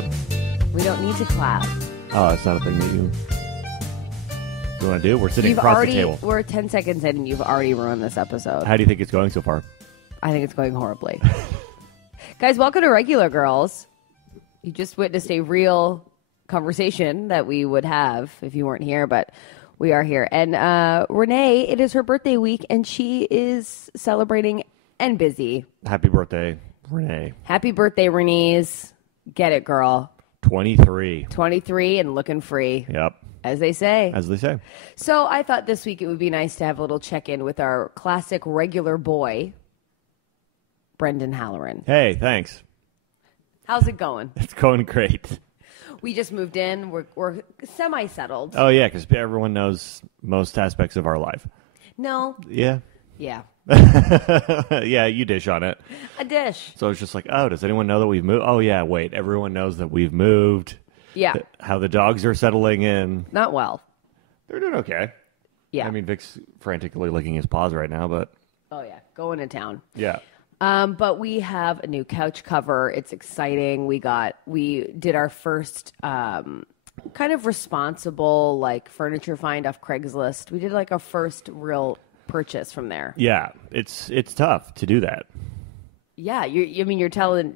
clap? We don't need to clap. Oh, that's not a thing that you want to do? We're sitting across the table. We're 10 seconds in and you've already ruined this episode. How do you think it's going so far? I think it's going horribly. Guys, welcome to Regular Girls. You just witnessed a real conversation that we would have if you weren't here, but we are here. And Renee, it is her birthday week, and she is celebrating and busy. Happy birthday, Renee. Happy birthday, Renee's. Get it, girl. 23. 23 and looking free. Yep. As they say. As they say. So I thought this week it would be nice to have a little check-in with our classic regular boy, Brendan Halloran. Hey, thanks. How's it going? It's going great. We just moved in. We're semi-settled. Oh, yeah, because everyone knows most aspects of our life. No. Yeah. Yeah. Yeah, you dish on it. A dish. So it's just like, oh, does anyone know that we've moved? Oh, yeah, wait. Everyone knows that we've moved. Yeah. How the dogs are settling in. Not well. They're doing okay. Yeah. I mean, Vic's frantically licking his paws right now, but... Oh, yeah. Going to town. Yeah. But we have a new couch cover. It's exciting. We did our first kind of responsible like furniture find off Craigslist. We did like a first real purchase from there. Yeah, it's tough to do that. Yeah, you're telling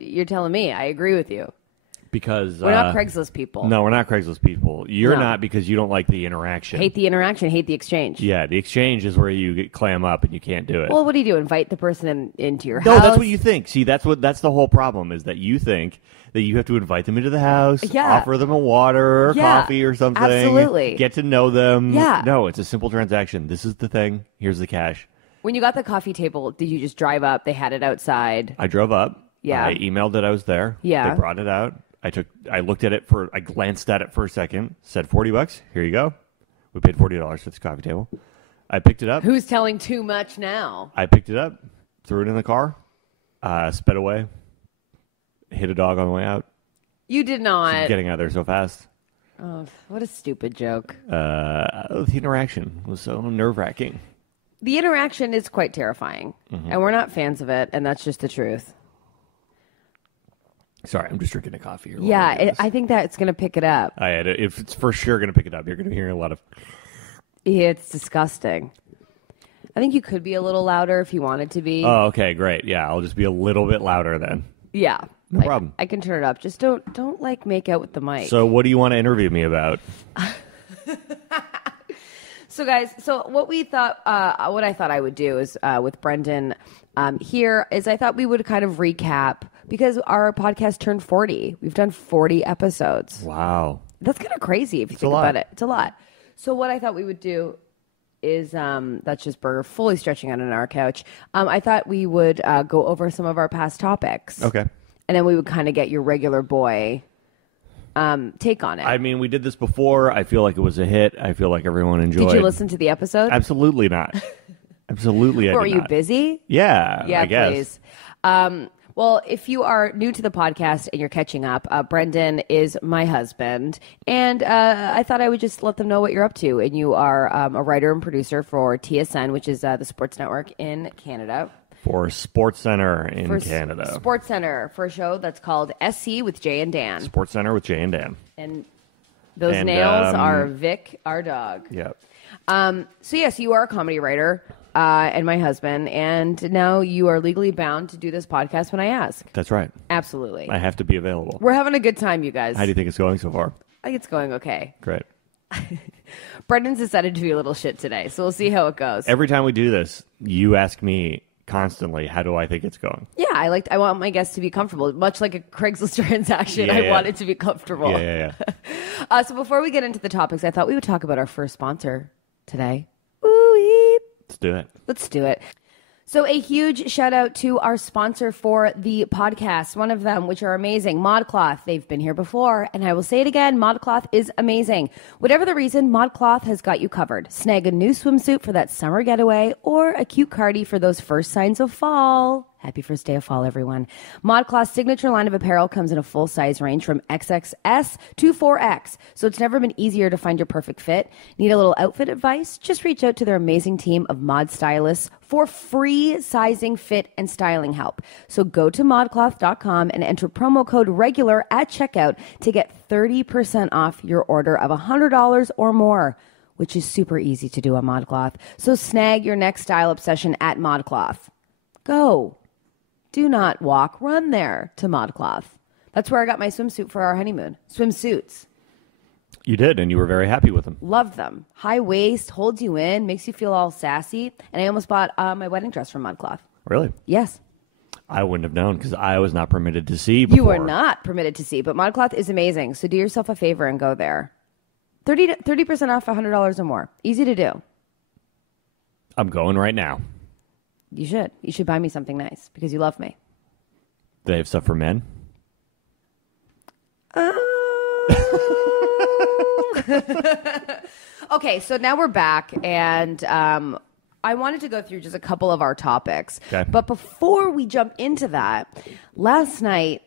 me. I agree with you. Because we're not Craigslist people. No, we're not Craigslist people. You're No. not because you don't like the interaction. Hate the interaction, hate the exchange. Yeah, the exchange is where you clam up and you can't do it. Well, what do? Invite the person into your house? No, that's what you think. See, that's the whole problem is that you think that you have to invite them into the house, Yeah. offer them a water or Yeah, coffee or something. absolutely. Get to know them. Yeah. No, it's a simple transaction. This is the thing. Here's the cash. When you got the coffee table, did you just drive up? They had it outside. I drove up. Yeah. I emailed that I was there. Yeah. They brought it out. I looked at it I glanced at it for a second, said $40. Here you go. We paid $40 for this coffee table. I picked it up. Who's telling too much now? I picked it up, threw it in the car, sped away, hit a dog on the way out. You did not. Getting out of there so fast. Oh, what a stupid joke. The interaction was so nerve-wracking. The interaction is quite terrifying, and we're not fans of it, and that's just the truth. Sorry, I'm just drinking a coffee. Yeah, I think that it's going to pick it up. If it's for sure going to pick it up, you're going to hear a lot of... It's disgusting. I think you could be a little louder if you wanted to be. Oh, okay, great. Yeah, I'll just be a little bit louder then. Yeah. No problem. I can turn it up. Just don't like make out with the mic. So what do you want to interview me about? So guys, what I thought I would do is with Brendan here is I thought we would kind of recap because our podcast turned 40. We've done 40 episodes. Wow. That's kind of crazy if you think about it. It's a lot. So what I thought we would do is that's just Burger fully stretching out on our couch. I thought we would go over some of our past topics. Okay. And then we would kind of get your regular boy take on it. I mean, we did this before. I feel like it was a hit. I feel like everyone enjoyed. Did you listen to the episode? Absolutely not. Absolutely, I did Or were you not. busy? Yeah, Yeah, I guess. please. Well, if you are new to the podcast and you're catching up, Brendan is my husband, and I thought I would just let them know what you're up to. And you are a writer and producer for TSN, which is the sports network in Canada. For SportsCenter in Canada. SportsCenter, for a show that's called SC with Jay and Dan. SportsCenter with Jay and Dan. And those nails are Vic, our dog. Yep. So yes, you are a comedy writer and my husband, and now you are legally bound to do this podcast when I ask. That's right. Absolutely. I have to be available. We're having a good time, you guys. How do you think it's going so far? I think it's going okay. Great. Brendan's decided to be a little shit today, so we'll see how it goes. Every time we do this, you ask me constantly, how do I think it's going? Yeah, I want my guests to be comfortable. Much like a Craigslist transaction, Yeah, I yeah. want it to be comfortable. Yeah. So before we get into the topics, I thought we would talk about our first sponsor today. Ooh, Let's do it. let's do it. So a huge shout out to our sponsor for the podcast, one of them, which are amazing, ModCloth. They've been here before, and I will say it again, ModCloth is amazing. Whatever the reason, ModCloth has got you covered. Snag a new swimsuit for that summer getaway or a cute cardi for those first signs of fall. Happy first day of fall, everyone. ModCloth's signature line of apparel comes in a full size range from XXS to 4X, so it's never been easier to find your perfect fit. Need a little outfit advice? Just reach out to their amazing team of mod stylists for free sizing, fit, and styling help. So go to modcloth.com and enter promo code REGULAR at checkout to get 30% off your order of $100 or more, which is super easy to do on ModCloth. So snag your next style obsession at ModCloth. Go. Do not walk, run there to ModCloth. That's where I got my swimsuit for our honeymoon. Swimsuits. You did, and you were very happy with them. Love them. High waist, holds you in, makes you feel all sassy. And I almost bought my wedding dress from ModCloth. Really? Yes. I wouldn't have known because I was not permitted to see before. You were not permitted to see, but ModCloth is amazing. So do yourself a favor and go there. 30% off $100 or more. Easy to do. I'm going right now. You should. You should buy me something nice because you love me. They have stuff for men? Okay, so now we're back, and I wanted to go through just a couple of our topics. Okay. But before we jump into that, last night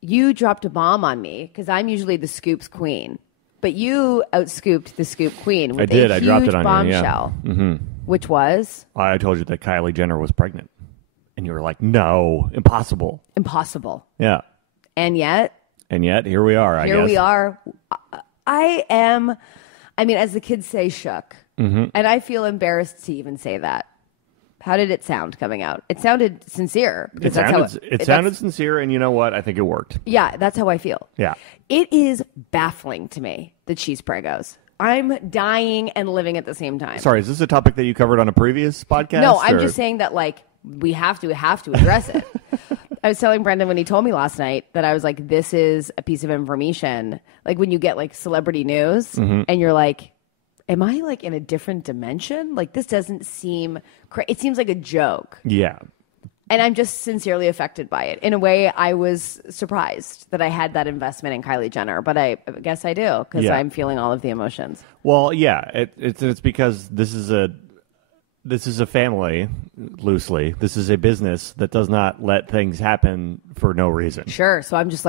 you dropped a bomb on me because I'm usually the scoops queen. But you outscooped the scoop queen with I a dropped huge it on bombshell, you, yeah. Mm-hmm. Which was? I told you that Kylie Jenner was pregnant. And you were like, no, impossible. Impossible. Yeah. And yet, here we are, I guess. Here we are. I am, as the kids say, shook. Mm-hmm. And I feel embarrassed to even say that. How did it sound coming out? It sounded sincere. It sounded sincere, and you know what? I think it worked. Yeah, that's how I feel. Yeah. It is baffling to me that she's pregos. I'm dying and living at the same time. Sorry, is this a topic that you covered on a previous podcast? No, I'm just saying that, we have to address it. I was telling Brendan when he told me last night that I was like, this is a piece of information. Like when you get celebrity news mm-hmm. and you're like, am I in a different dimension? This doesn't seem it seems like a joke. Yeah. And I'm just sincerely affected by it. In a way, I was surprised that I had that investment in Kylie Jenner, but I guess I do because I'm feeling all of the emotions. Well, yeah, it's because this is a family, loosely. This is a business that does not let things happen for no reason. Sure. So I'm just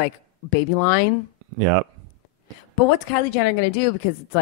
baby line. Yep. But what's Kylie Jenner going to do? Because it's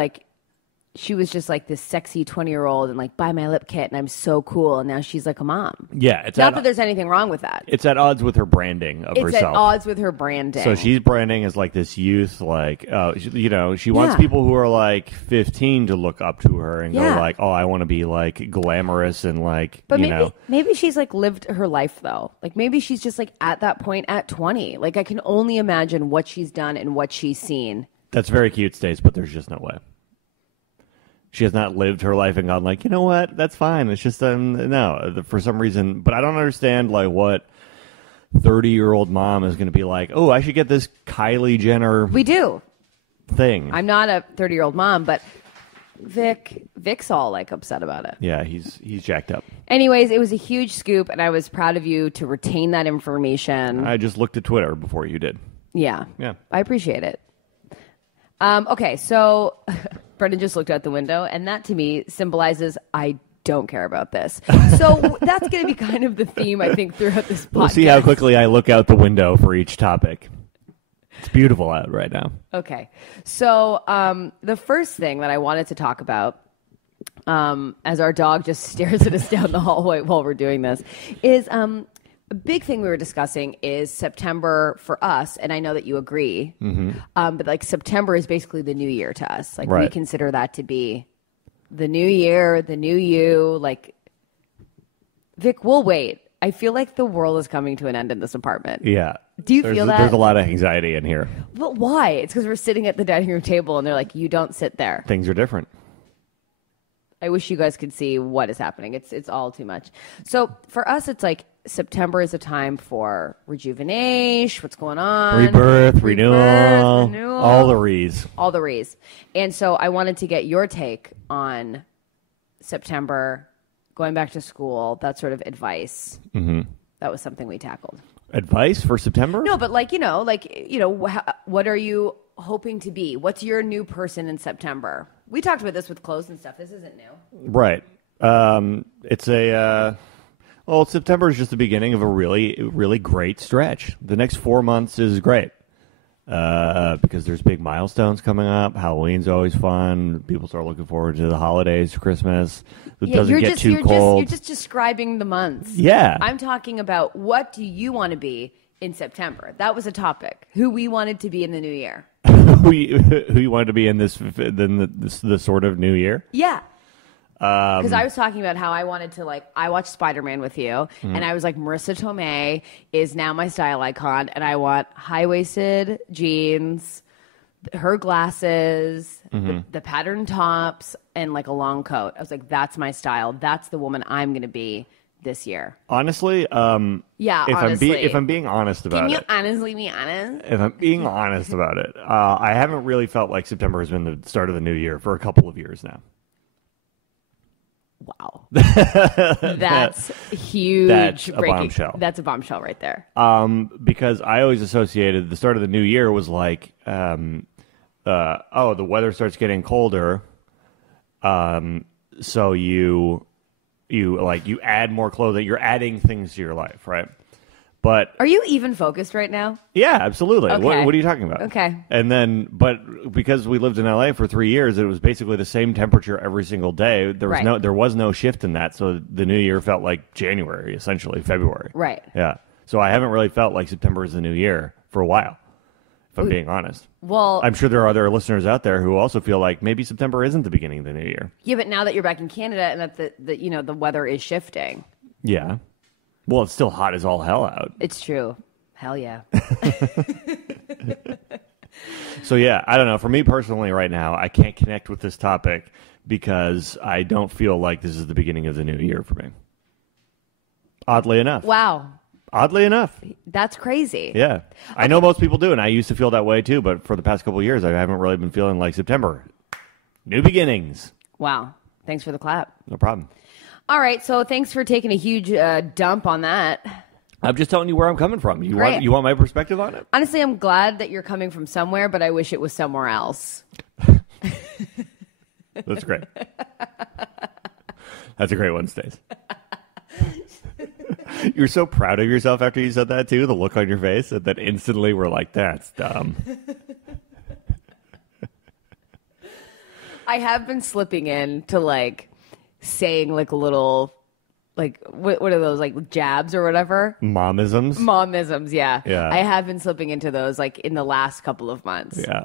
she was just this sexy 20-year-old and buy my lip kit and I'm so cool. And now she's a mom. Yeah. It's not that there's anything wrong with that. It's at odds with her branding of herself. It's at odds with her branding. So she's branding as this youth, she wants people who are 15 to look up to her and go oh, I want to be glamorous and But maybe she's lived her life though. Maybe she's just at that point at 20. I can only imagine what she's done and what she's seen. That's very cute, Stace, but there's just no way. She has not lived her life and gone you know what? That's fine. It's just, no, for some reason. But I don't understand, what 30-year-old mom is going to be oh, I should get this Kylie Jenner We do. thing. I'm not a 30-year-old mom, but Vic's all, upset about it. Yeah, he's jacked up. Anyways, it was a huge scoop, and I was proud of you to retain that information. I just looked at Twitter before you did. Yeah. Yeah. I appreciate it. Okay, so Brendan just looked out the window, and that to me symbolizes I don't care about this. So that's going to be kind of the theme, I think, throughout this podcast. We'll see how quickly I look out the window for each topic. It's beautiful out right now. Okay. So the first thing that I wanted to talk about, as our dog just stares at us down the hallway while we're doing this, is a big thing we were discussing is September for us, and I know that you agree, mm-hmm. But September is basically the new year to us. Right. We consider that to be the new year, the new you. Vic, we'll wait. I feel like the world is coming to an end in this apartment. Yeah. Do you feel that? There's a lot of anxiety in here. But why? It's because we're sitting at the dining room table, and they're like, you don't sit there. Things are different. I wish you guys could see what is happening. It's all too much. So for us, it's September is a time for rejuvenation, what's going on. Rebirth, renewal, all the re's. All the re's. And so I wanted to get your take on September, going back to school, that sort of advice. Mm-hmm. That was something we tackled. Advice for September? No, but what are you hoping to be? What's your new person in September? We talked about this with clothes and stuff. This isn't new. Right. It's a... Well, September is just the beginning of a really, really great stretch. The next 4 months is great because there's big milestones coming up. Halloween's always fun. People start looking forward to the holidays, Christmas. It doesn't get too cold. You're just describing the months. Yeah. I'm talking about what do you want to be in September? That was a topic. Who we wanted to be in the new year. who you wanted to be in this sort of new year? Yeah. Because I was talking about how I wanted to, I watched Spider-Man with you, and I was like, Marissa Tomei is now my style icon, and I want high-waisted jeans, her glasses, the patterned tops, and like a long coat. I was like, that's my style. That's the woman I'm going to be this year. Honestly, yeah. If I'm being honest about it, can you honestly be honest? If I'm being honest about it, I haven't really felt like September has been the start of the new year for a couple of years now. Wow. That's huge. That's a bombshell. That's a bombshell right there. Because I always associated the start of the new year was like, the weather starts getting colder. So you add more clothing. You're adding things to your life, right? But are you even focused right now? Yeah, absolutely. Okay. What are you talking about? Okay. And then, but because we lived in LA for 3 years, it was basically the same temperature every single day. There was no shift in that. So the new year felt like January, essentially February. Right. Yeah. So I haven't really felt like September is the new year for a while, if I'm being honest. Well, I'm sure there are other listeners out there who also feel like maybe September isn't the beginning of the new year. Yeah, but now that you're back in Canada and that the weather is shifting. Yeah. Well, it's still hot as all hell out. It's true. Hell yeah. So, yeah, I don't know. For me personally right now, I can't connect with this topic because I don't feel like this is the beginning of the new year for me. Oddly enough. Wow. Oddly enough. That's crazy. Yeah. I know most people do, and I used to feel that way too, but for the past couple of years, I haven't really been feeling like September. New beginnings. Wow. Thanks for the clap. No problem. All right, so thanks for taking a huge dump on that. I'm just telling you where I'm coming from. You Great. want my perspective on it? Honestly, I'm glad that you're coming from somewhere, but I wish it was somewhere else. That's great. That's a great one, Stace. You're so proud of yourself after you said that, too. The look on your face, and then instantly we're like, that's dumb. I have been slipping in to, saying, a little, what are those, jabs or whatever? Momisms? Momisms, yeah. Yeah. I have been slipping into those, in the last couple of months. Yeah.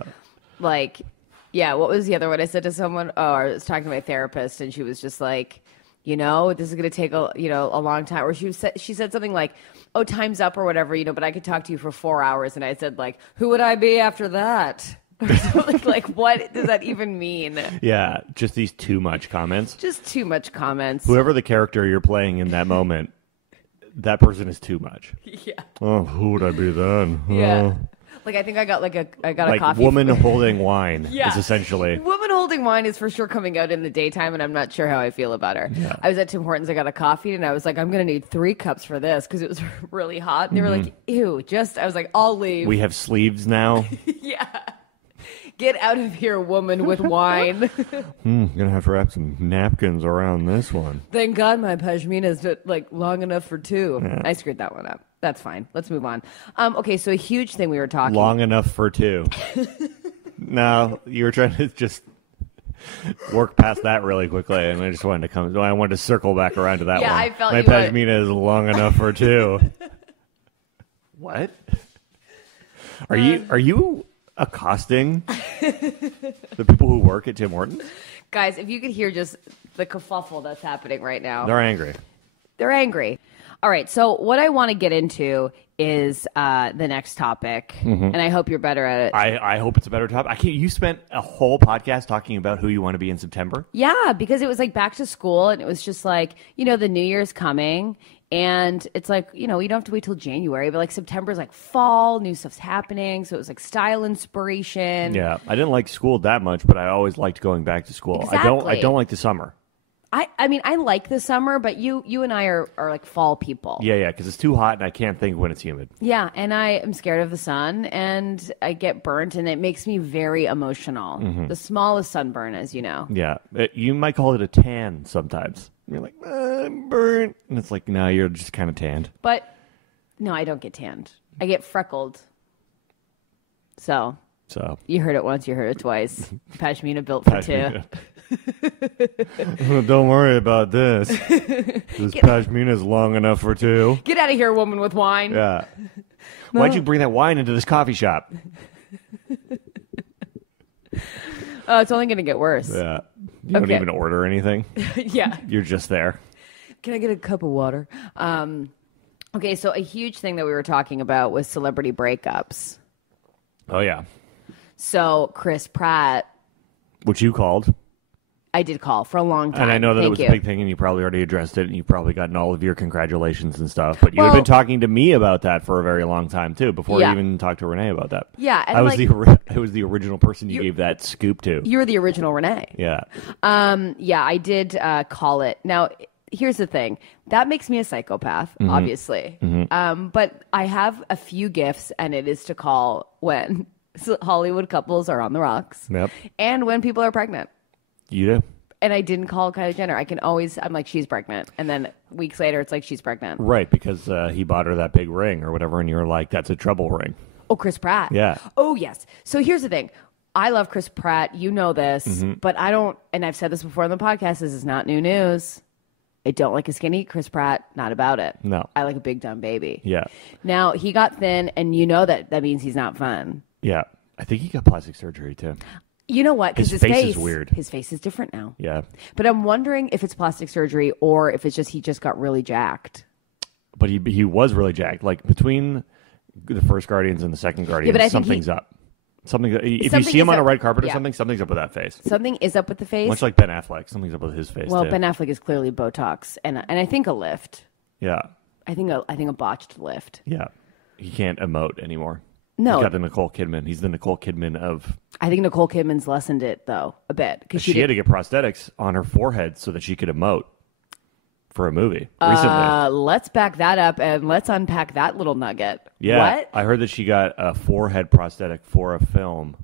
Yeah, what was the other one? I said to someone, I was talking to my therapist, and she was just like, this is going to take a long time. Or she said something like, oh, time's up or whatever, but I could talk to you for 4 hours. And I said, who would I be after that? Or something what does that even mean? Yeah, just these too much comments. Just too much comments. Whoever the character you're playing in that moment, that person is too much. Yeah. Oh, who would I be then? Yeah. I think I got a coffee. Woman holding wine Yeah. is essentially. Woman holding wine is for sure coming out in the daytime, and I'm not sure how I feel about her. Yeah. I was at Tim Hortons, I got a coffee, and I was like, I'm going to need 3 cups for this because it was really hot. And they were like, ew, I was like, I'll leave. We have sleeves now. Yeah. Get out of here, woman with wine. Gonna have to wrap some napkins around this one. Thank God my pashmina is long enough for 2. Yeah. I screwed that one up. That's fine. Let's move on. Okay, so a huge thing we were talking. Long enough for 2. No, you were trying to just work past that really quickly, and I just wanted to I wanted to circle back around to that one. Yeah, I felt my you pashmina is long enough for 2. What? Are you accosting the people who work at Tim Hortons? Guys, if you could hear just the kerfuffle that's happening right now. They're angry. They're angry. All right, so what I want to get into is the next topic, and I hope you're better at it. I hope it's a better topic. You spent a whole podcast talking about who you want to be in September? Yeah, because it was back to school, and it was just the New Year's coming, and it's you don't have to wait till January, but September's fall, new stuff's happening, so it was style inspiration. Yeah, I didn't like school that much, but I always liked going back to school. Exactly. I don't like the summer. I mean, I like the summer, but you and I are like fall people. Yeah, because it's too hot and I can't think when it's humid. Yeah, and I am scared of the sun, and I get burnt, and it makes me very emotional. The smallest sunburn, as you know. Yeah, you might call it a tan sometimes. You're like, I'm burnt. And it's like, no, you're just kind of tanned. But no, I don't get tanned. I get freckled. So you heard it once, you heard it twice. Pashmina built for two. Don't worry about this. This pashmina's long enough for two. Get out of here, woman with wine. Yeah. Why'd you bring that wine into this coffee shop? Oh, it's only going to get worse. Yeah. You don't even order anything. Yeah. You're just there. Can I get a cup of water? Okay, so a huge thing that we were talking about was celebrity breakups. Oh, yeah. So Chris Pratt. Which you called. I did call for a long time. And I know that it was a big thing, and you probably already addressed it, and you've probably gotten all of your congratulations and stuff. But you had been talking to me about that for a very long time, too, before you even talked to Renee about that. Yeah. And I was the original person you gave that scoop to. You were the original Renee. Yeah. Yeah, I did call it. Now, here's the thing. That makes me a psychopath, obviously. But I have a few gifts, and it is to call when Hollywood couples are on the rocks. Yep. And when people are pregnant. You do? And I didn't call Kylie Jenner. I'm like, she's pregnant. And then weeks later, it's like, she's pregnant. Right, because he bought her that big ring or whatever, and you're like, that's a trouble ring. Oh, Chris Pratt. Yeah. Oh, yes. So here's the thing. I love Chris Pratt. You know this. But I don't, and I've said this before on the podcast, this is not new news. I don't like a skinny Chris Pratt. Not about it. No. I like a big dumb baby. Yeah. Now, he got thin, and you know that means he's not fun. Yeah. I think he got plastic surgery, too. You know what? Because his face is weird. His face is different now. Yeah. But I'm wondering if it's plastic surgery or if it's just he just got really jacked. But he was really jacked. Like between the first Guardians and the second Guardians, something's up. If you see him on a red carpet or something, something's up with that face. Something is up with the face. Much like Ben Affleck, something's up with his face. Well, too. Ben Affleck is clearly Botox, and I think a lift. Yeah. I think a botched lift. Yeah. He can't emote anymore. No. He's got the Nicole Kidman. He's the Nicole Kidman of... I think Nicole Kidman's lessened it, though, a bit. Because she had to get prosthetics on her forehead so that she could emote for a movie recently. Let's back that up and let's unpack that little nugget. Yeah. What? I heard that she got a forehead prosthetic for a film.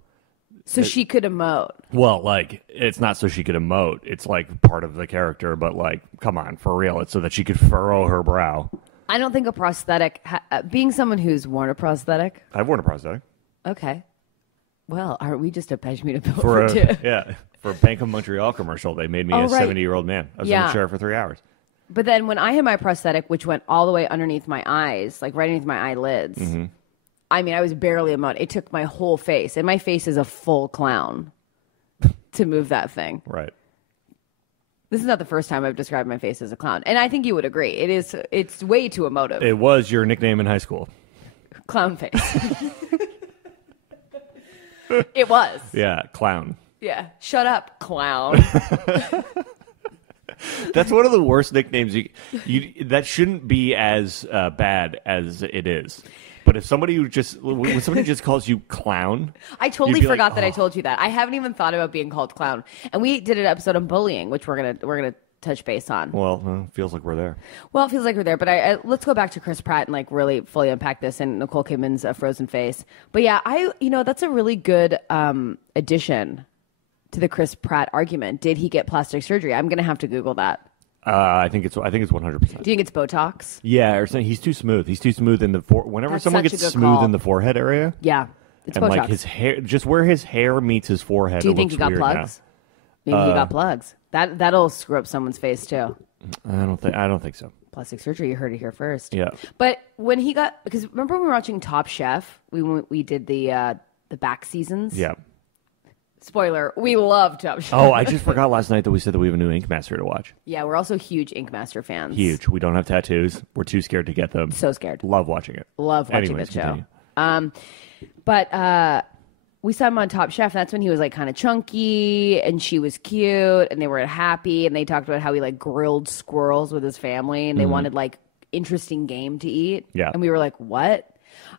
So she could emote. Well, like, it's not so she could emote. It's like part of the character, but like, come on, for real. It's so that she could furrow her brow. I don't think a prosthetic, being someone who's worn a prosthetic. I've worn a prosthetic. Okay. Well, aren't we just a Pashmina bill for two? Yeah. For a Bank of Montreal commercial, they made me a 70-year-old man. I was in the chair for 3 hours. But then when I had my prosthetic, which went all the way underneath my eyes, like right underneath my eyelids, I mean, I was barely emoting. It took my whole face, and my face is a full clown to move that thing. Right. This is not the first time I've described my face as a clown. And I think you would agree. It's way too emotive. It was your nickname in high school. Clown face. It was. Yeah, clown. Yeah. Shut up, clown. That's one of the worst nicknames. That shouldn't be as bad as it is. But if when somebody just calls you clown, I totally forgot that I told you that. I haven't even thought about being called clown. And we did an episode on bullying, which we're gonna touch base on. Well, feels like we're there. Well, it feels like we're there. But let's go back to Chris Pratt and like really fully unpack this and Nicole Kidman's frozen face. But yeah, that's a really good addition to the Chris Pratt argument. Did he get plastic surgery? I'm gonna have to Google that. I think it's 100%. Do you think it's Botox? Yeah, or something. He's too smooth. He's too smooth in the whenever someone gets smooth in the forehead area. Yeah, it's and Botox. Like his hair, just where his hair meets his forehead. Do you think he got plugs? Now. Maybe he got plugs. That'll screw up someone's face too. I don't think so. Plastic surgery. You heard it here first. Yeah. But when he got, because remember when we were watching Top Chef? We did the back seasons. Yeah. Spoiler, we love Top Chef. Oh, I just forgot last night that we said that we have a new Ink Master to watch. Yeah, we're also huge Ink Master fans. Huge. We don't have tattoos. We're too scared to get them. So scared. Love watching it. Love watching the show. But we saw him on Top Chef. That's when he was like kind of chunky and she was cute and they were happy and they talked about how he like grilled squirrels with his family and they wanted like interesting game to eat. Yeah. And we were like, what?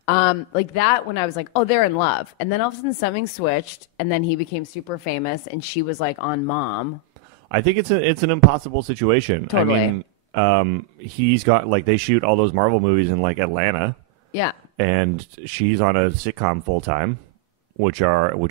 Like that when I was like, oh, they're in love. And then all of a sudden something switched and then he became super famous and she was like on Mom. I think it's an impossible situation. Totally. I mean, he's got like they shoot all those Marvel movies in like Atlanta, Yeah. and she's on a sitcom full time, which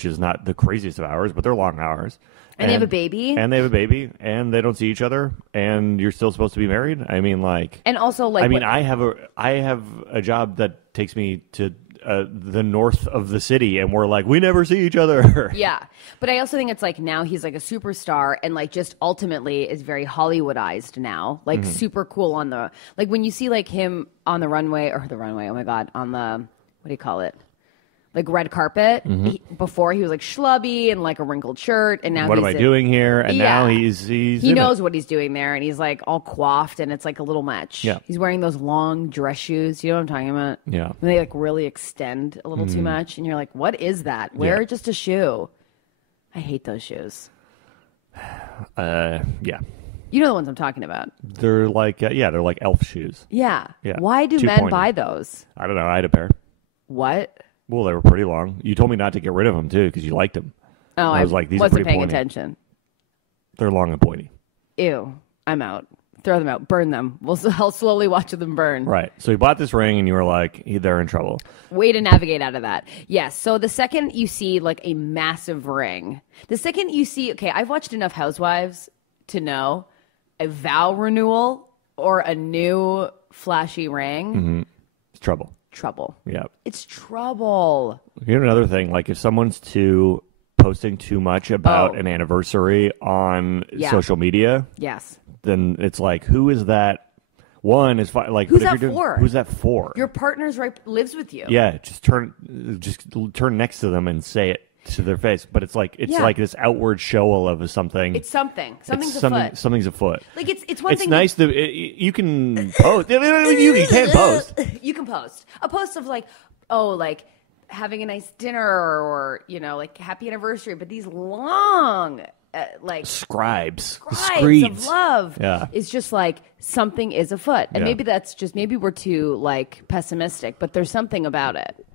is not the craziest of hours, but they're long hours. And they have a baby. And they have a baby, and they don't see each other, and you're still supposed to be married. I mean, like, And also, like, I mean, I have a job that takes me to the north of the city, and we're like, we never see each other. yeah. But I also think it's like now he's like a superstar and like just ultimately is very Hollywoodized now. Like super cool on the, like when you see like him on the runway, oh my God, on the, what do you call it? Like red carpet. Before he was like schlubby and like a wrinkled shirt, and now What am I doing here? And now he's he knows what he's doing there, and he's like all coiffed, and it's like a little much. Yeah. He's wearing those long dress shoes. You know what I'm talking about? Yeah. When they like really extend a little too much, and you're like, what is that? Wear just a shoe. I hate those shoes. Yeah. You know the ones I'm talking about. They're like they're like elf shoes. Yeah. Yeah. Why do Too men pointy. buy those? I don't know. I had a pair. What? Well, they were pretty long. You told me not to get rid of them too because you liked them. Oh, I was like, these are wasn't pretty paying pointy. attention. They're long and pointy. Ew. I'm out. Throw them out. Burn them. I'll slowly watch them burn. Right. So you bought this ring, and you were like, they're in trouble. Way to navigate out of that. Yes. So the second you see like a massive ring, the second you see, okay, I've watched enough Housewives to know a vow renewal or a new flashy ring, It's trouble. trouble. Yeah. It's trouble. Here's another thing. Like, if someone's posting too much about an anniversary on social media, Yes. then it's like, who is that? One is like, Who's but if that you're doing- for? Who's that for? Your partner's lives with you. Yeah, just turn next to them and say it to their face. But it's like like this outward show of something. It's something. Something's It's afoot. Something's afoot. Like it's one It's thing. nice that you can post. You can post. You can post a post of like, oh, like having a nice dinner or like happy anniversary, but these long like Scribes of love Yeah. is just like something is afoot, and Yeah. maybe we're too like pessimistic, but there's something about it.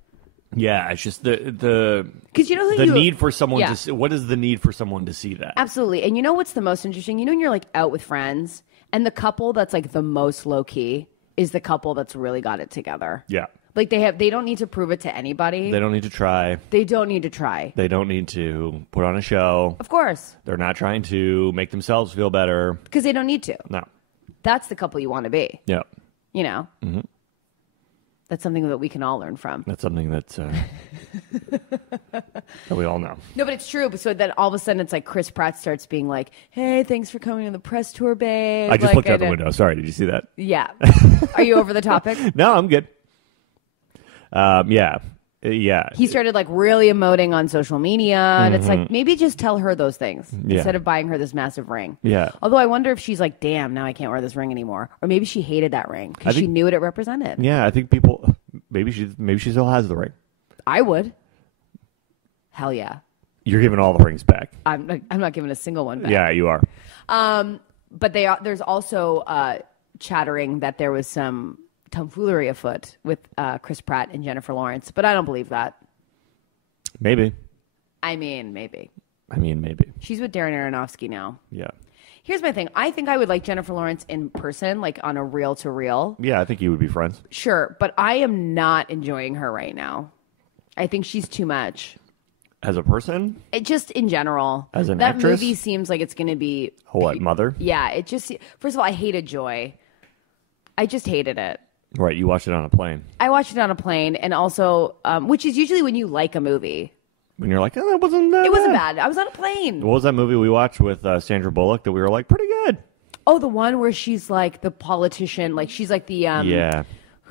Yeah, it's just the 'Cause you know who the you- need for someone Yeah. to see, what is the need for someone to see that? Absolutely. And you know what's the most interesting? You know when you're like out with friends and the couple that's like the most low key is the couple that's really got it together. Yeah. Like they don't need to prove it to anybody. They don't need to try. They don't need to try. They don't need to put on a show. Of course. They're not trying to make themselves feel better. Because they don't need to. No. That's the couple you want to be. Yeah. You know? Mm-hmm. That's something that we can all learn from. That's something that we all know. No, but it's true. So then all of a sudden it's like Chris Pratt starts being like, hey, thanks for coming on the press tour, babe. I just like, looked out the window. Sorry, did you see that? Yeah. Are you over the topic? No, I'm good. Yeah. Yeah. He started like really emoting on social media, and it's like maybe just tell her those things Yeah. instead of buying her this massive ring. Yeah. Although I wonder if she's like, damn, now I can't wear this ring anymore, or maybe she hated that ring because she knew what it represented. Yeah, I think people maybe she still has the ring. I would. Hell yeah. You're giving all the rings back. I'm not giving a single one back. Yeah, you are. But there's also chattering that there was some tomfoolery afoot with Chris Pratt and Jennifer Lawrence, but I don't believe that. Maybe. I mean, maybe. Maybe. She's with Darren Aronofsky now. Yeah. Here's my thing. I think I would like Jennifer Lawrence in person, like on a reel-to-reel. Yeah, I think you would be friends. Sure, but I am not enjoying her right now. I think she's too much. As a person? It just in general. As an that actress? movie seems like it's going to be What, mother? Yeah, it just first of all, I hated Joy. I just hated it. Right, you watched it on a plane. I watched it on a plane, and also, which is usually when you like a movie. When you're like, oh, that wasn't that It wasn't bad. I was on a plane. What was that movie we watched with Sandra Bullock that we were like, pretty good? Oh, the one where she's like the politician, like she's like the Yeah.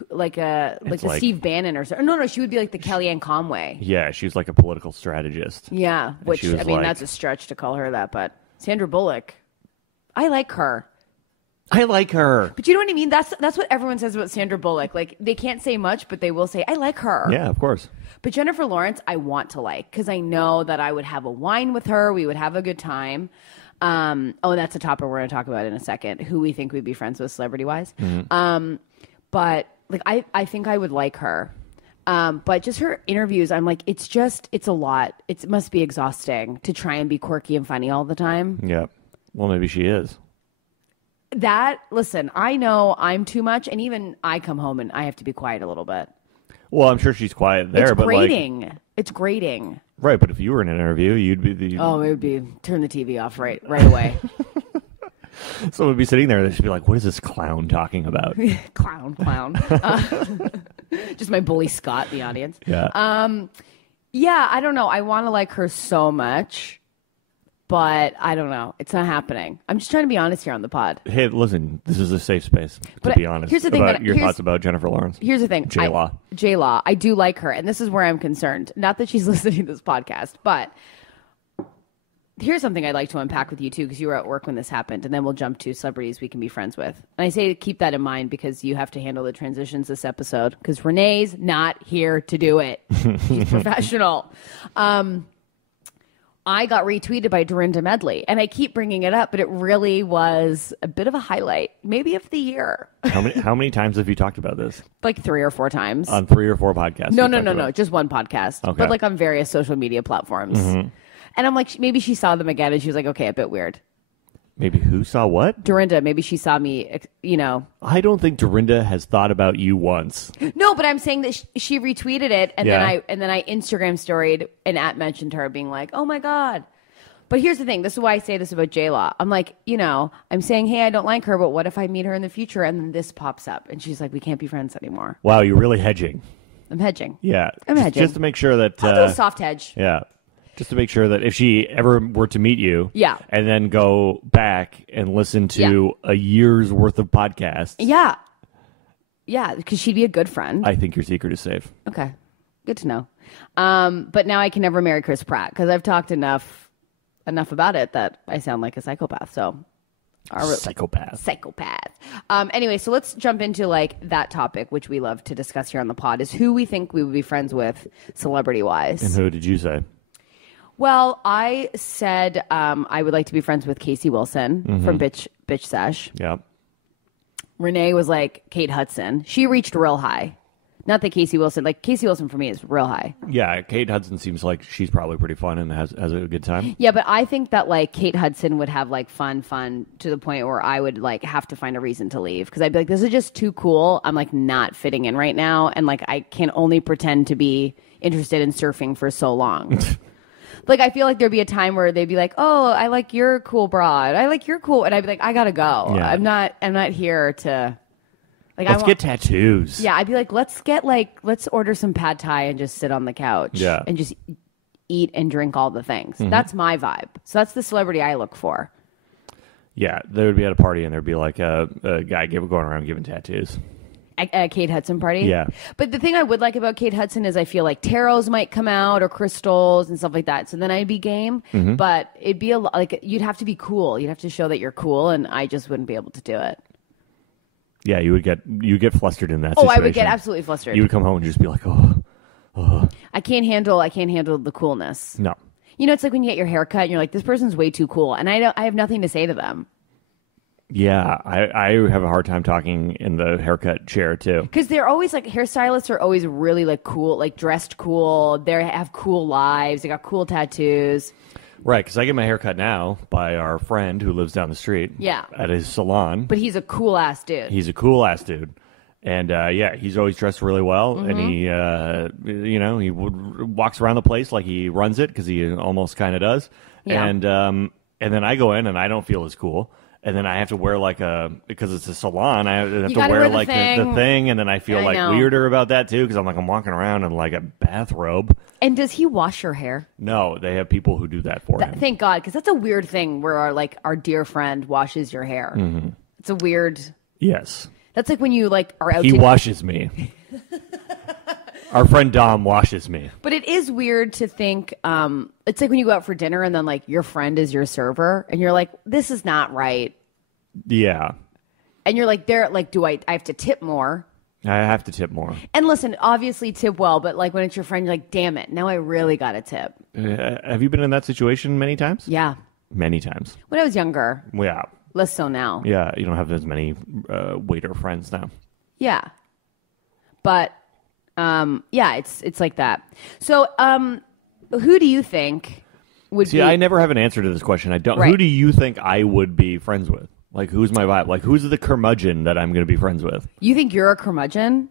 like the like- Steve Bannon or something. No, she would be like the Kellyanne Conway. Yeah, she was like a political strategist. Yeah, which she was I mean like- that's a stretch to call her that, but Sandra Bullock, I like her. I like her. But you know what I mean? That's what everyone says about Sandra Bullock. Like they can't say much, but they will say, "I like her." Yeah, of course. But Jennifer Lawrence, I want to like because I know that I would have a wine with her. We would have a good time. And that's a topic we're going to talk about in a second. Who we think we'd be friends with, celebrity wise. But like I think I would like her. But just her interviews, I'm like, it's a lot. It must be exhausting to try and be quirky and funny all the time. Yeah. Well, maybe she is. Listen, I know I'm too much, and even I come home and I have to be quiet a little bit. Well, I'm sure she's quiet there, but grating. It's grating. Right, but if you were in an interview, you'd be the... Oh, it would be turn the TV off right away. Someone would be sitting there, they'd just be like, what is this clown talking about? Clown. Just my bully Scott, the audience. Yeah. Yeah, I don't know. I want to like her so much, but I don't know. It's not happening. I'm just trying to be honest here on the pod. Hey, listen, this is a safe space to be honest. Here's the thing about your thoughts about Jennifer Lawrence. Here's the thing. J-Law. J-Law. I do like her, and this is where I'm concerned. Not that she's listening to this podcast, but here's something I'd like to unpack with you, too, because you were at work when this happened, and then we'll jump to celebrities we can be friends with. And I say to keep that in mind because you have to handle the transitions this episode, because Renee's not here to do it. She's professional. I got retweeted by Dorinda Medley, and I keep bringing it up, but it really was a bit of a highlight, maybe of the year. How many times have you talked about this? Like 3 or 4 times. On 3 or 4 podcasts? No. Just one podcast. Okay. But like on various social media platforms. Mm-hmm. And I'm like, maybe she saw them again, and she was like, okay, a bit weird. Maybe who saw what? Dorinda, maybe she saw me, you know. I don't think Dorinda has thought about you once. No, but I'm saying that she retweeted it, and Yeah. then I Instagram storied and mentioned her, being like, oh my God. But here's the thing. This is why I say this about J-Law. I'm like, you know, I'm saying, hey, I don't like her, but what if I meet her in the future and then this pops up? And she's like, we can't be friends anymore. Wow, you're really hedging. I'm hedging. Yeah. I'm hedging. Just to make sure that... I'll do a soft hedge. Yeah. Just to make sure that if she ever were to meet you... Yeah. And then go back and listen to a year's worth of podcasts... Yeah. Yeah, because she'd be a good friend. I think your secret is safe. Okay. Good to know. But now I can never marry Chris Pratt because I've talked enough about it that I sound like a psychopath. So, psychopath. Anyway, so let's jump into like that topic, which we love to discuss here on the pod, is who we think we would be friends with, celebrity wise. And who did you say? Well, I said I would like to be friends with Casey Wilson from Bitch Sesh. Yeah. Renee was like Kate Hudson. She reached real high. Not that Casey Wilson for me is real high. Yeah, Kate Hudson seems like she's probably pretty fun and has a good time. Yeah, but I think that like Kate Hudson would have like fun to the point where I would like have to find a reason to leave because I'd be like, this is just too cool. I'm like not fitting in right now, and like I can only pretend to be interested in surfing for so long. Like I feel like there'd be a time where they'd be like, "Oh, I like your cool broad. I like your cool," and I'd be like, "I gotta go. Yeah. I'm not here to." Like, let's get tattoos. Yeah, I'd be like, let's order some pad thai and just sit on the couch. Yeah. And just eat and drink all the things. That's my vibe. So that's the celebrity I look for. Yeah, they would be at a party and there'd be like a guy going around giving tattoos. A Kate Hudson party? Yeah. But the thing I would like about Kate Hudson is I feel like tarots might come out or crystals and stuff like that. So then I'd be game. But it'd be like you'd have to be cool. You'd have to show that you're cool, and I just wouldn't be able to do it. Yeah, you get flustered in that Oh, situation. I would get absolutely flustered. You would come home and just be like, oh. I can't handle the coolness. No. You know, it's like when you get your hair cut and you're like, this person's way too cool, and I have nothing to say to them. Yeah, I have a hard time talking in the haircut chair too. Because they're always like, hairstylists are always really like cool, like dressed cool. They have cool lives. They got cool tattoos. Right, because I get my hair cut now by our friend who lives down the street. Yeah. At his salon. But he's a cool ass dude. He's a cool ass dude. And he's always dressed really well. And he walks around the place like he runs it because he almost kind of does. Yeah. And then I go in and I don't feel as cool. And then I have to wear because it's a salon, I have to wear like the thing. And then I feel weirder about that too because I'm walking around in like a bathrobe. And does he wash your hair? No, they have people who do that for him. Thank God, because that's a weird thing where our dear friend washes your hair. It's a weird. Yes. That's like when you are out. He washes me. Our friend Dom washes me. But it is weird to think. It's like when you go out for dinner and then your friend is your server, and you're like, this is not right. Yeah. And you're like, do I have to tip more? I have to tip more. And listen, obviously tip well, but when it's your friend, you're like, damn it, now I really got to tip. Have you been in that situation many times? Yeah. Many times. When I was younger. Yeah. Less so now. Yeah, you don't have as many waiter friends now. Yeah. But, it's like that. So, who do you think would See, be... I never have an answer to this question. I don't. Right. Who do you think I would be friends with? Like, who's my vibe? Like, who's the curmudgeon that I'm going to be friends with? You think you're a curmudgeon?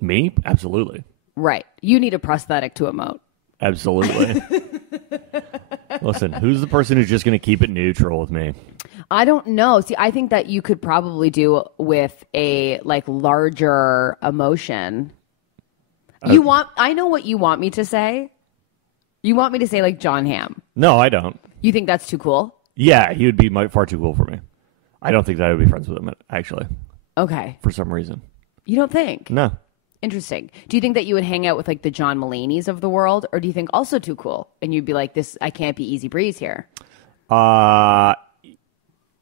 Me? Absolutely. Right. You need a prosthetic to emote. Absolutely. Listen, who's the person who's just going to keep it neutral with me? I don't know. See, I think that you could probably do with a like larger emotion. I know what you want me to say. You want me to say like John Hamm. No, I don't. You think that's too cool? Yeah, he would be far too cool for me. I don't think that I would be friends with him, actually, Okay. for some reason. You don't think? No. Interesting. Do you think that you would hang out with like the John Mulaney's of the world, or do you think also too cool and you'd be like, this, I can't be easy breeze here?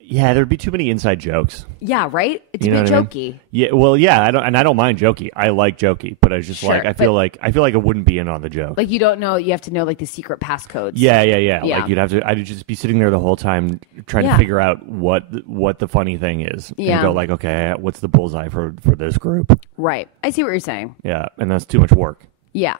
Yeah, there'd be too many inside jokes. Yeah, right? It's You a know bit what I mean? jokey. Yeah, well, yeah, I don't mind jokey. I like jokey, but I was just Sure, I feel like I wouldn't be in on the joke. Like you don't know, you have to know like the secret passcodes. Yeah. Yeah. Like I'd just be sitting there the whole time trying Yeah. to figure out what the funny thing is, Yeah. and go like, okay, what's the bullseye for this group? Right. I see what you're saying. Yeah, and that's too much work. Yeah.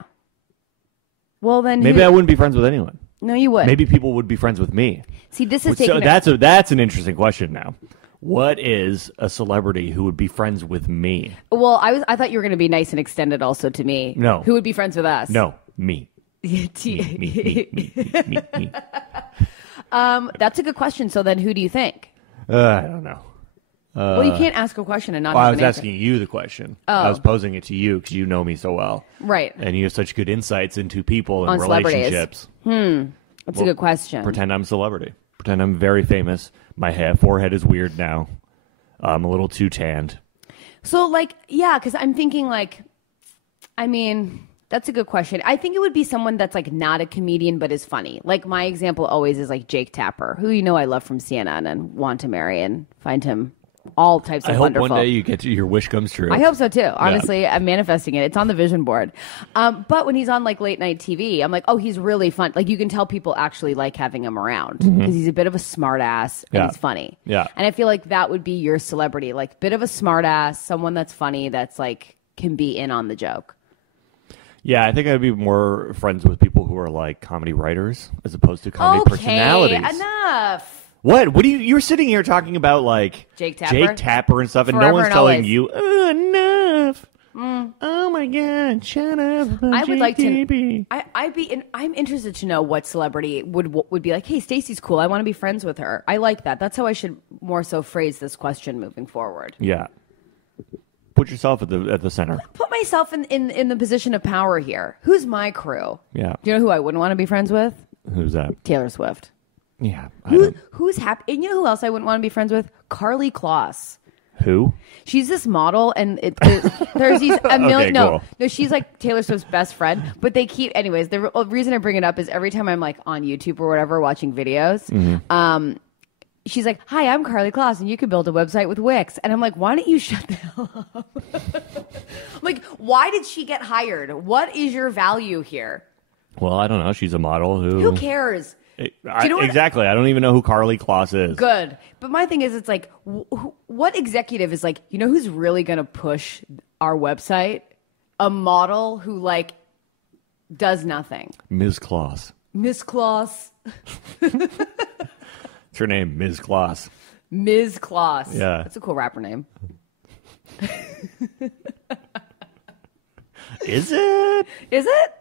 Well, then Maybe I wouldn't be friends with anyone. No, you would. Maybe people would be friends with me. See, this is So taking that's an interesting question now. What is a celebrity who would be friends with me? Well, I thought you were going to be nice and extend it also to me. No. Who would be friends with us? No, me. me. Me. That's a good question. So then who do you think? I don't know. Well, you can't ask a question and not Well, I have was an answer. asking you the question. I was posing it to you because you know me so well. Right. And you have such good insights into people and On celebrities. relationships. That's a good question. Pretend I'm a celebrity. Pretend I'm very famous. My forehead is weird now. I'm a little too tanned. So, like, yeah, because I'm thinking, like, I mean, that's a good question. I think it would be someone that's, like, not a comedian but is funny. Like, my example always is, like, Jake Tapper, who you know I love from CNN and want to marry and find him all types of I hope wonderful. one day you get your wish comes true. I hope so too. Honestly, I'm manifesting it. It's on the vision board. But when he's on like late night TV, I'm like, oh, he's really fun. Like you can tell people actually like having him around because he's a bit of a smart ass and Yeah. he's funny. Yeah. And I feel like that would be your celebrity, like bit of a smart ass, someone that's funny, that's like can be in on the joke. Yeah, I think I'd be more friends with people who are like comedy writers as opposed to comedy personalities. Enough. What? What do you're sitting here talking about like Jake Tapper? And Forever no one's and telling always. you enough. Oh my god, shut up. I would like to. JTB. I'm interested to know what celebrity would be like. Hey, Stacey's cool. I want to be friends with her. I like that. That's how I should more so phrase this question moving forward. Yeah. Put yourself at the center. Put myself in the position of power here. Who's my crew? Yeah. Do you know who I wouldn't want to be friends with? Who's that? Taylor Swift. Yeah. I don't- Who's happy? And you know who else I wouldn't want to be friends with? Carly Kloss. Who? She's this model, and there's these a million. Okay, cool. No, she's like Taylor Swift's best friend. But they keep, anyways. The reason I bring it up is every time I'm like on YouTube or whatever watching videos, she's like, "Hi, I'm Carly Kloss, and you can build a website with Wix." And I'm like, "Why don't you shut the hell up?" I'm like, why did she get hired? What is your value here? Well, I don't know. She's a model who. Who cares? You know what- exactly. I don't even know who Carly Kloss is. Good. But my thing is, it's like, what executive is like, you know who's really going to push our website? A model who, like, does nothing. Ms. Kloss. Miss Kloss. It's her name, Ms. Kloss. Ms. Kloss. Yeah. That's a cool rapper name. Is it? Is it?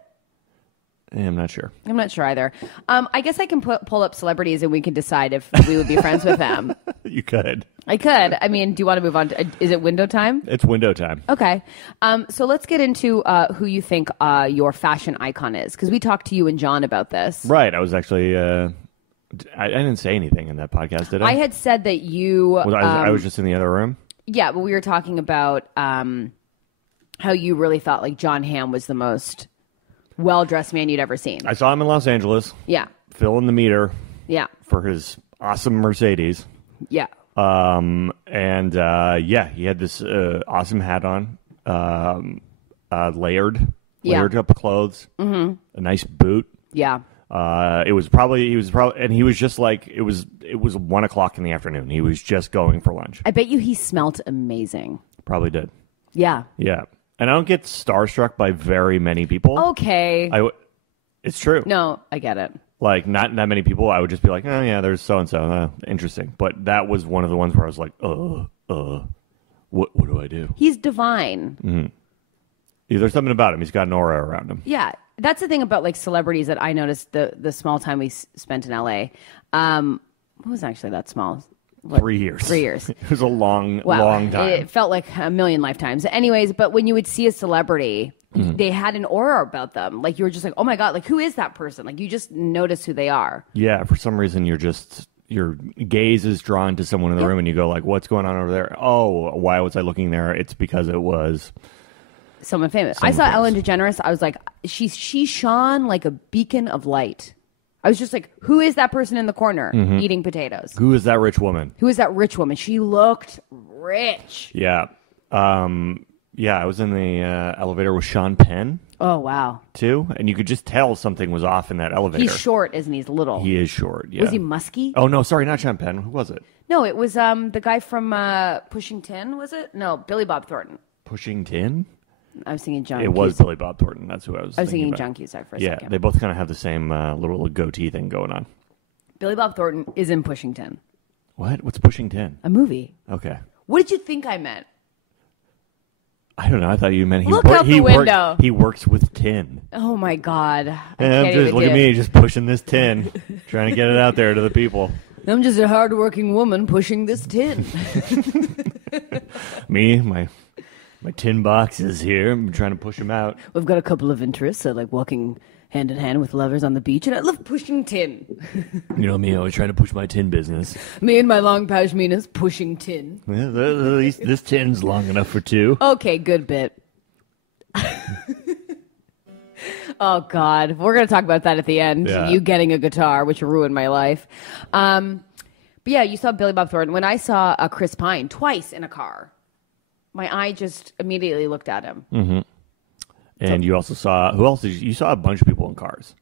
I'm not sure. I'm not sure either. I guess I can pull up celebrities and we can decide if we would be friends with them. You could. I could. I mean, do you want to move on to, is it window time? It's window time. Okay. So let's get into who you think your fashion icon is, because we talked to you and John about this. Right. I was actually. I didn't say anything in that podcast, did I? I had said that you. I was just in the other room. Yeah, but we were talking about how you really thought like John Hamm was the most well-dressed man you'd ever seen. I saw him in Los Angeles. Yeah. Filling the meter. Yeah. For his awesome Mercedes. Yeah. Yeah, he had this awesome hat on, layered up clothes, a nice boot. Yeah. He was probably, and he was just like, it was 1 o'clock in the afternoon. He was just going for lunch. I bet you he smelt amazing. Probably did. Yeah. Yeah. And I don't get starstruck by very many people. Okay. It's true. No, I get it. Like, not that many people. I would just be like, oh, yeah, there's so-and-so. Interesting. But that was one of the ones where I was like, what do I do? He's divine. Mm-hmm. Yeah, there's something about him. He's got an aura around him. Yeah. That's the thing about like celebrities that I noticed the small time we spent in LA. What was actually that small? 3 years. 3 years. It was a long time. It felt like a million lifetimes. Anyways, but when you would see a celebrity, they had an aura about them. Like you were just like, oh my God, like who is that person? Like you just notice who they are. Yeah, for some reason your gaze is drawn to someone in the room and you go like, what's going on over there? Oh, why was I looking there? It's because it was someone famous. I saw Ellen DeGeneres. I was like, she shone like a beacon of light. I was just like, who is that person in the corner eating potatoes? Who is that rich woman? Who is that rich woman? She looked rich. Yeah. I was in the elevator with Sean Penn. Oh, wow. Too. And you could just tell something was off in that elevator. He's short, isn't he? He's little. He is short, yeah. Was he musky? Oh, no, sorry, not Sean Penn. Who was it? No, it was the guy from Pushing Tin, was it? No, Billy Bob Thornton. Pushing Tin? I was thinking John It was Billy Bob Thornton. That's who I was thinking about. John Cusack for a second. Yeah, they both kind of have the same little goatee thing going on. Billy Bob Thornton is in Pushing Tin. What? What's Pushing Tin? A movie. Okay. What did you think I meant? I don't know. I thought you meant Look out the window. He works with tin. Oh, my God. Look at me just pushing this tin, trying to get it out there to the people. I'm just a hardworking woman pushing this tin. Me, my tin boxes here. I'm trying to push them out. We've got a couple of interests. I like walking hand in hand with lovers on the beach, and I love pushing tin. You know me, always trying to push my tin business. Me and my long pashminas pushing tin. Well, at least this tin's long enough for two. Okay, good bit. Oh, God. We're going to talk about that at the end. Yeah. You getting a guitar, which ruined my life. But yeah, you saw Billy Bob Thornton. When I saw Chris Pine twice in a car, my eye just immediately looked at him. Mm-hmm. And you also saw, who else did you saw a bunch of people in cars.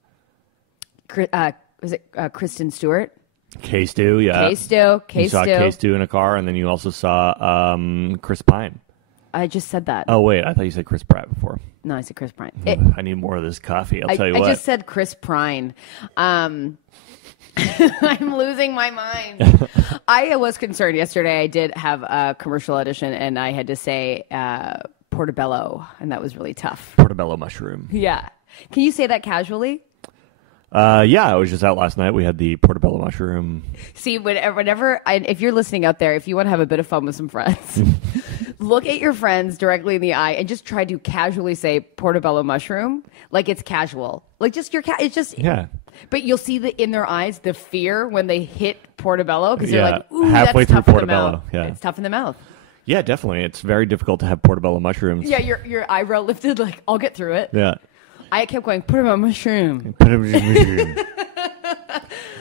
Was it Kristen Stewart? K-Stu, yeah. K-Stu. You saw K-Stu in a car, and then you also saw Chris Pine. I just said that. Oh, wait, I thought you said Chris Pratt before. No, I said Chris Pine. I need more of this coffee, I'll tell you what. I just said Chris Pine. I'm losing my mind. I was concerned yesterday. I did have a commercial audition, and I had to say portobello, and that was really tough. Portobello mushroom. Yeah. Can you say that casually? Yeah, I was just out last night. We had the portobello mushroom. See, whenever if you're listening out there, if you want to have a bit of fun with some friends, look at your friends directly in the eye and just try to casually say portobello mushroom, like it's casual, like just it's just yeah. But you'll see in their eyes the fear when they hit portobello because they're like, ooh, halfway that's through tough in the portobello. mouth. Yeah, it's tough in the mouth. Yeah, definitely. It's very difficult to have portobello mushrooms. Yeah, your eyebrow lifted, like I'll get through it. Yeah. I kept going, portobello mushroom.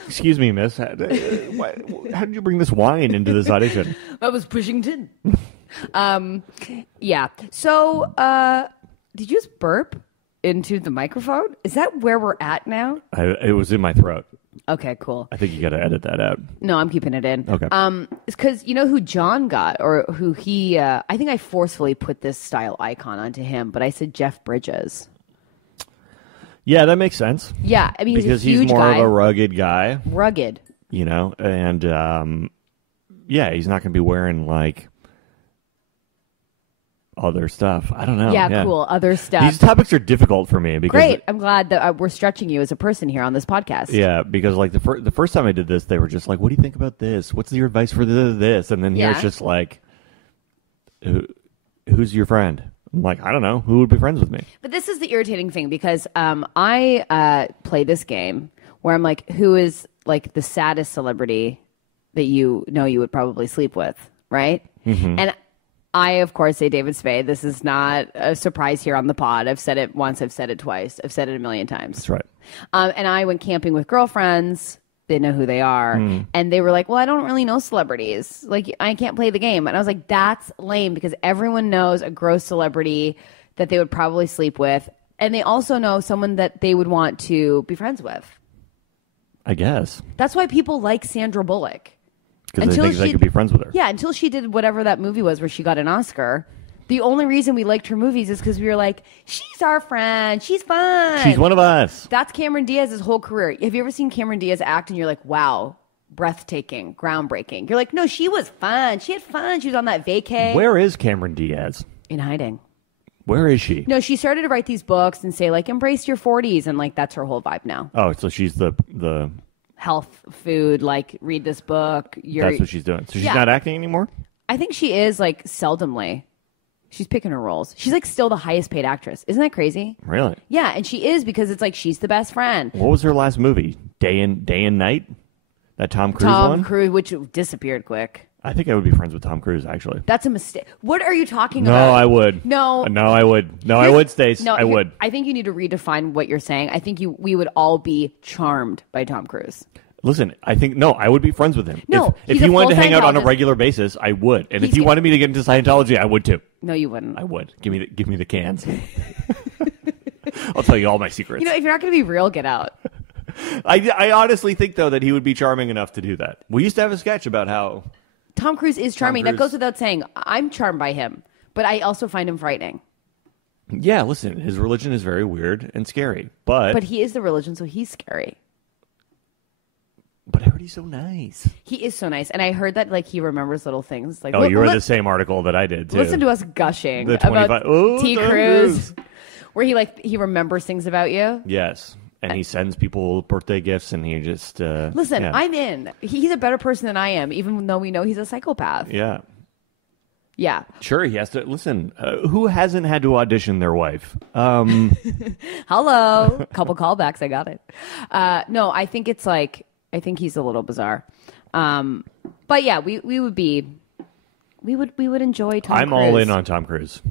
Excuse me, miss. How did you bring this wine into this audition? I was pushing tin. Yeah. So, did you just burp into the microphone? Is that where we're at now? It was in my throat. Okay, cool. I think you got to edit that out. No, I'm keeping it in. Okay. It's because you know who John got, or who he. I think I forcefully put this style icon onto him, but I said Jeff Bridges. Yeah, that makes sense. Yeah, I mean, because he's more guy. of a rugged guy. Rugged. You know, and yeah, he's not going to be wearing like other stuff. I don't know. Yeah, cool. Other stuff. These topics are difficult for me because great. I'm glad that we're stretching you as a person here on this podcast. Yeah, because like the first time I did this, they were just like, "What do you think about this? What's your advice for this?" And then here it's just like, "Who's your friend?" I'm like, I don't know. Who would be friends with me? But this is the irritating thing because I play this game where I'm like, who is like the saddest celebrity that you know you would probably sleep with, right? Mm-hmm. And I, of course, say David Spade. This is not a surprise here on the pod. I've said it once. I've said it twice. I've said it a million times. That's right. And I went camping with girlfriends. They know who they are. And they were like, well, I don't really know celebrities. Like, I can't play the game. And I was like, that's lame because everyone knows a gross celebrity that they would probably sleep with. And they also know someone that they would want to be friends with. I guess. That's why people like Sandra Bullock. Because they think they could be friends with her. Yeah, until she did whatever that movie was where she got an Oscar. The only reason we liked her movies is because we were like, she's our friend. She's fun. She's one of us. That's Cameron Diaz's whole career. Have you ever seen Cameron Diaz act and you're like, wow, breathtaking, groundbreaking? You're like, no, she was fun. She had fun. She was on that vacay. Where is Cameron Diaz? In hiding. Where is she? No, she started to write these books and say, like, embrace your 40s. And, like, that's her whole vibe now. Oh, so she's the health, food, like, read this book. That's what she's doing. So she's not acting anymore? I think she is, like, seldomly. She's picking her roles. She's, like, still the highest paid actress. Isn't that crazy? Really? Yeah, and she is because it's like she's the best friend. What was her last movie? Day and Night? That Tom Cruise one? Tom Cruise, which disappeared quick. I think I would be friends with Tom Cruise, actually. That's a mistake. What are you talking No, about? I would. No. No, I would. No, I would, Stace. No, I would. I think you need to redefine what you're saying. I think we would all be charmed by Tom Cruise. Listen, I would be friends with him. No, if he's he a wanted to full hang out on a Scientologist. regular basis, I would. And if he wanted me to get into Scientology, I would too. No, you wouldn't. I would. Give me the cans. I'll tell you all my secrets. You know, if you're not going to be real, get out. I honestly think, though, that he would be charming enough to do that. We used to have a sketch about how Tom Cruise is charming. Cruise. That goes without saying. I'm charmed by him, but I also find him frightening. Yeah, listen, his religion is very weird and scary, but he is the religion, so he's scary. I heard he's so nice. He is so nice, and I heard that like he remembers little things. Like, oh, you read the same article that I did too. Listen to us gushing The 25 about T. Tom Cruise, where he remembers things about you. Yes, and he sends people birthday gifts, and he just listen. Yeah. I'm in. He's a better person than I am, even though we know he's a psychopath. Yeah. Yeah. Sure, he has to listen. Who hasn't had to audition their wife? Hello, couple callbacks. I got it. No, I think it's like. I think he's a little bizarre. But yeah, we would enjoy Tom Cruise. I'm all in on Tom Cruise.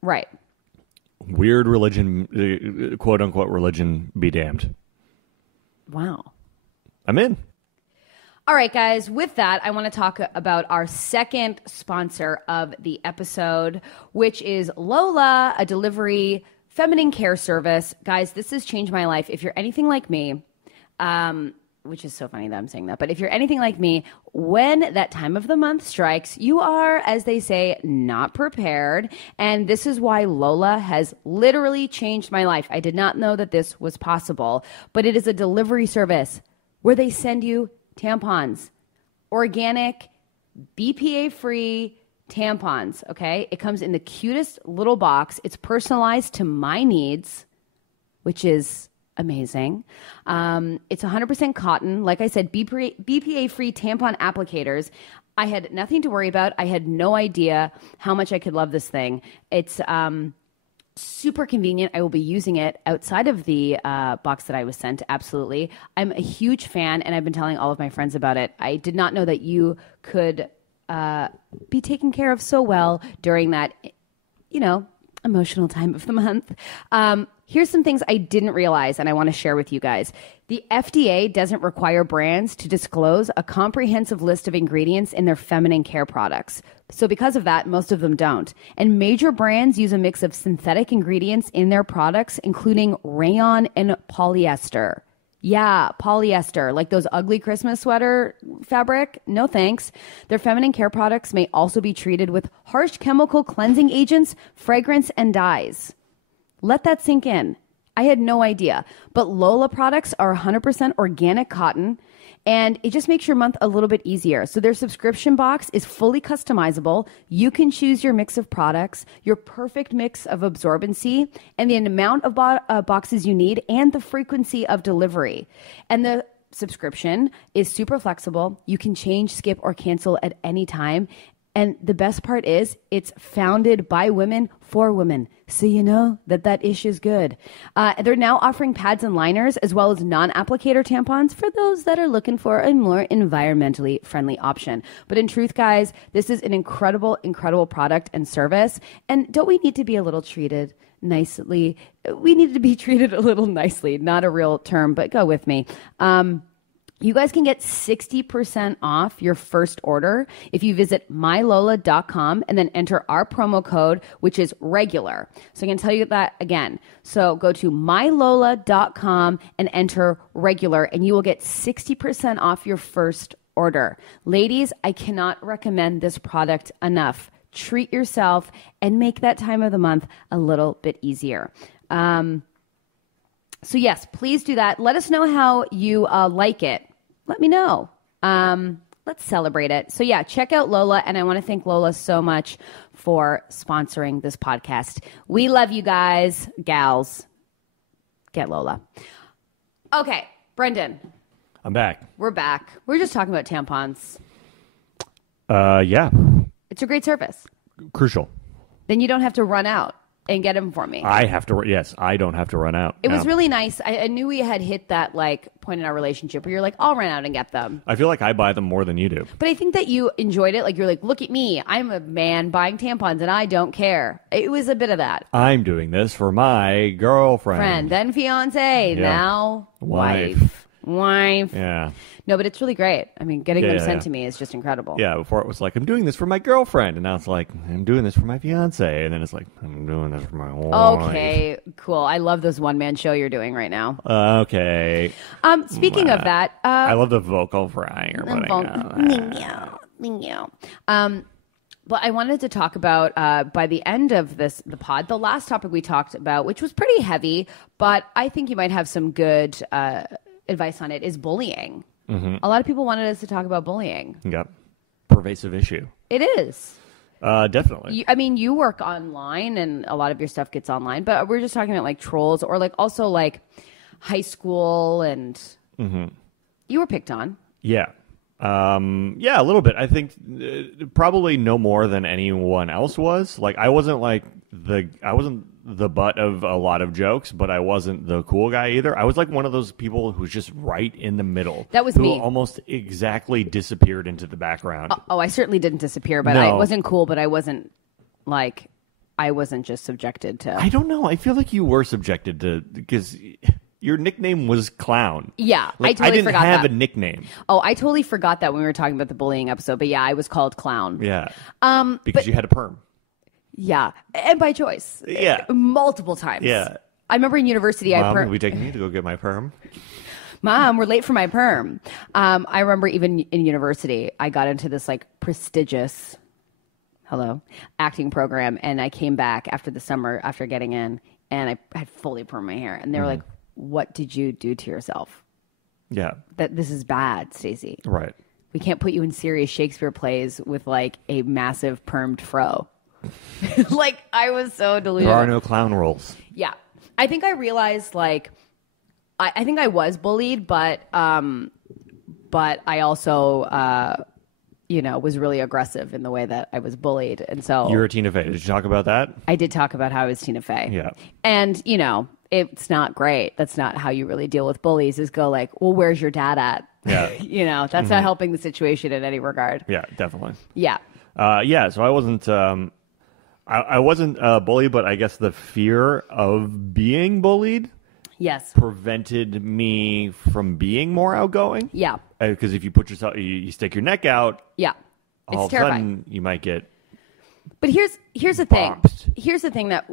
Right. Weird religion, quote unquote religion, be damned. Wow. I'm in. All right, guys. With that, I want to talk about our second sponsor of the episode, which is Lola, a delivery feminine care service. Guys, this has changed my life. If you're anything like me, which is so funny that I'm saying that. But if you're anything like me, when that time of the month strikes, you are, as they say, not prepared. And this is why Lola has literally changed my life. I did not know that this was possible, but it is a delivery service where they send you tampons, organic, BPA-free tampons, okay? It comes in the cutest little box. It's personalized to my needs, which is amazing. It's 100% cotton. Like I said, BPA-free tampon applicators. I had nothing to worry about. I had no idea how much I could love this thing. It's super convenient. I will be using it outside of the box that I was sent. Absolutely. I'm a huge fan, and I've been telling all of my friends about it. I did not know that you could be taken care of so well during that, emotional time of the month. Here's some things I didn't realize, and I want to share with you guys. The FDA doesn't require brands to disclose a comprehensive list of ingredients in their feminine care products. So because of that, most of them don't. And major brands use a mix of synthetic ingredients in their products, including rayon and polyester. Yeah, polyester, like those ugly Christmas sweater fabric. No thanks. Their feminine care products may also be treated with harsh chemical cleansing agents, fragrance, and dyes. Let that sink in. I had no idea. But Lola products are 100% organic cotton, and it just makes your month a little bit easier. So their subscription box is fully customizable. You can choose your mix of products, your perfect mix of absorbency, and the amount of boxes you need, and the frequency of delivery. And the subscription is super flexible. You can change, skip, or cancel at any time. And the best part is it's founded by women for women. So you know that ish is good. They're now offering pads and liners as well as non-applicator tampons for those that are looking for a more environmentally friendly option. But in truth, guys, this is an incredible, incredible product and service. And don't we need to be a little treated nicely? We need to be treated a little nicely. Not a real term, but go with me. You guys can get 60% off your first order if you visit mylola.com and then enter our promo code, which is regular. So I can tell you that again. So go to mylola.com and enter regular, and you will get 60% off your first order. Ladies, I cannot recommend this product enough. treat yourself, and make that time of the month a little bit easier. So yes, please do that. Let us know how you like it. Let me know. Let's celebrate it. So yeah, check out Lola, and I want to thank Lola so much for sponsoring this podcast. We love you guys, gals. Get Lola. Okay, Brendan. I'm back. We're back. We're just talking about tampons. Yeah. It's a great service. Crucial. Then you don't have to run out and get them for me. I don't have to run out. It was really nice. I knew we had hit that point in our relationship where you're like, I'll run out and get them. I feel like I buy them more than you do. But I think that you enjoyed it. Like, you're like, look at me. I'm a man buying tampons and I don't care. It was a bit of that. I'm doing this for my girlfriend. Then fiance. Yeah. Now Wife. Yeah. No, but it's really great. I mean, getting them sent to me is just incredible. Yeah, before it was like, I'm doing this for my girlfriend. And now it's like, I'm doing this for my fiance. And then it's like, I'm doing this for my wife. Okay, cool. I love this one-man show you're doing right now. Okay. Speaking of that. I love the vocal fry. But I wanted to talk about, by the end of the pod, the last topic we talked about, which was pretty heavy, but I think you might have some good advice on it, is bullying. Mm-hmm. A lot of people wanted us to talk about bullying. Yep. Pervasive issue. It is. Definitely. You work online and a lot of your stuff gets online, but we're just talking about like trolls or like also like high school and you were picked on. Yeah. Yeah, a little bit. I think probably no more than anyone else was. Like, I wasn't the butt of a lot of jokes, but I wasn't the cool guy either. I was like one of those people who's just right in the middle. That was who me. Almost exactly disappeared into the background. I certainly didn't disappear, but No. I wasn't cool, but I wasn't just subjected to. I don't know. I feel like you were subjected to, because your nickname was Clown. Yeah, like, I totally didn't forgot have that. a nickname. Oh, I totally forgot that when we were talking about the bullying episode. But yeah, I was called Clown. Yeah. Because you had a perm. Yeah, and by choice. Yeah. Multiple times. Yeah. I remember in university, Mom, will be taking me to go get my perm? Mom, we're late for my perm. I remember even in university, I got into this like prestigious, acting program, and I came back after the summer after getting in, and I had fully permed my hair, and they were like, "What did you do to yourself? Yeah. That this is bad, Stacey. Right. We can't put you in serious Shakespeare plays with like a massive permed fro." Like, I was so deluded. There are no clown roles. Yeah. I think I realized, like, I think I was bullied, but I also, was really aggressive in the way that I was bullied. And so You were Tina Fey. Did you talk about that? I did talk about how I was Tina Fey. Yeah. And, it's not great. That's not how you really deal with bullies, is go like, well, where's your dad at? Yeah. That's not helping the situation in any regard. Yeah, definitely. Yeah. So I wasn't... I wasn't bullied, but I guess the fear of being bullied Yes. prevented me from being more outgoing. Yeah. Because if you put yourself, you stick your neck out, Yeah. all It's of a terrifying. sudden you might get But here's the thing. bopped. Here's the thing that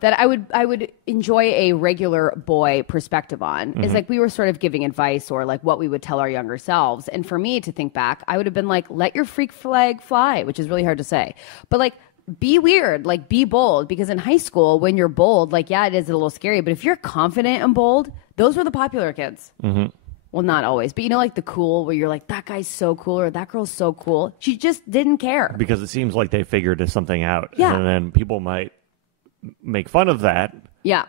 that I would enjoy a regular boy perspective on is like we were sort of giving advice or like what we would tell our younger selves. And for me to think back, I would have been like, let your freak flag fly, which is really hard to say. But like, be weird, like be bold, because in high school, when you're bold, like, yeah, it is a little scary. But if you're confident and bold, those were the popular kids. Mm-hmm. Well, not always, but like the cool where you're like, that guy's so cool or that girl's so cool. She just didn't care. because it seems like they figured something out. Yeah. And then people might make fun of that, Yeah.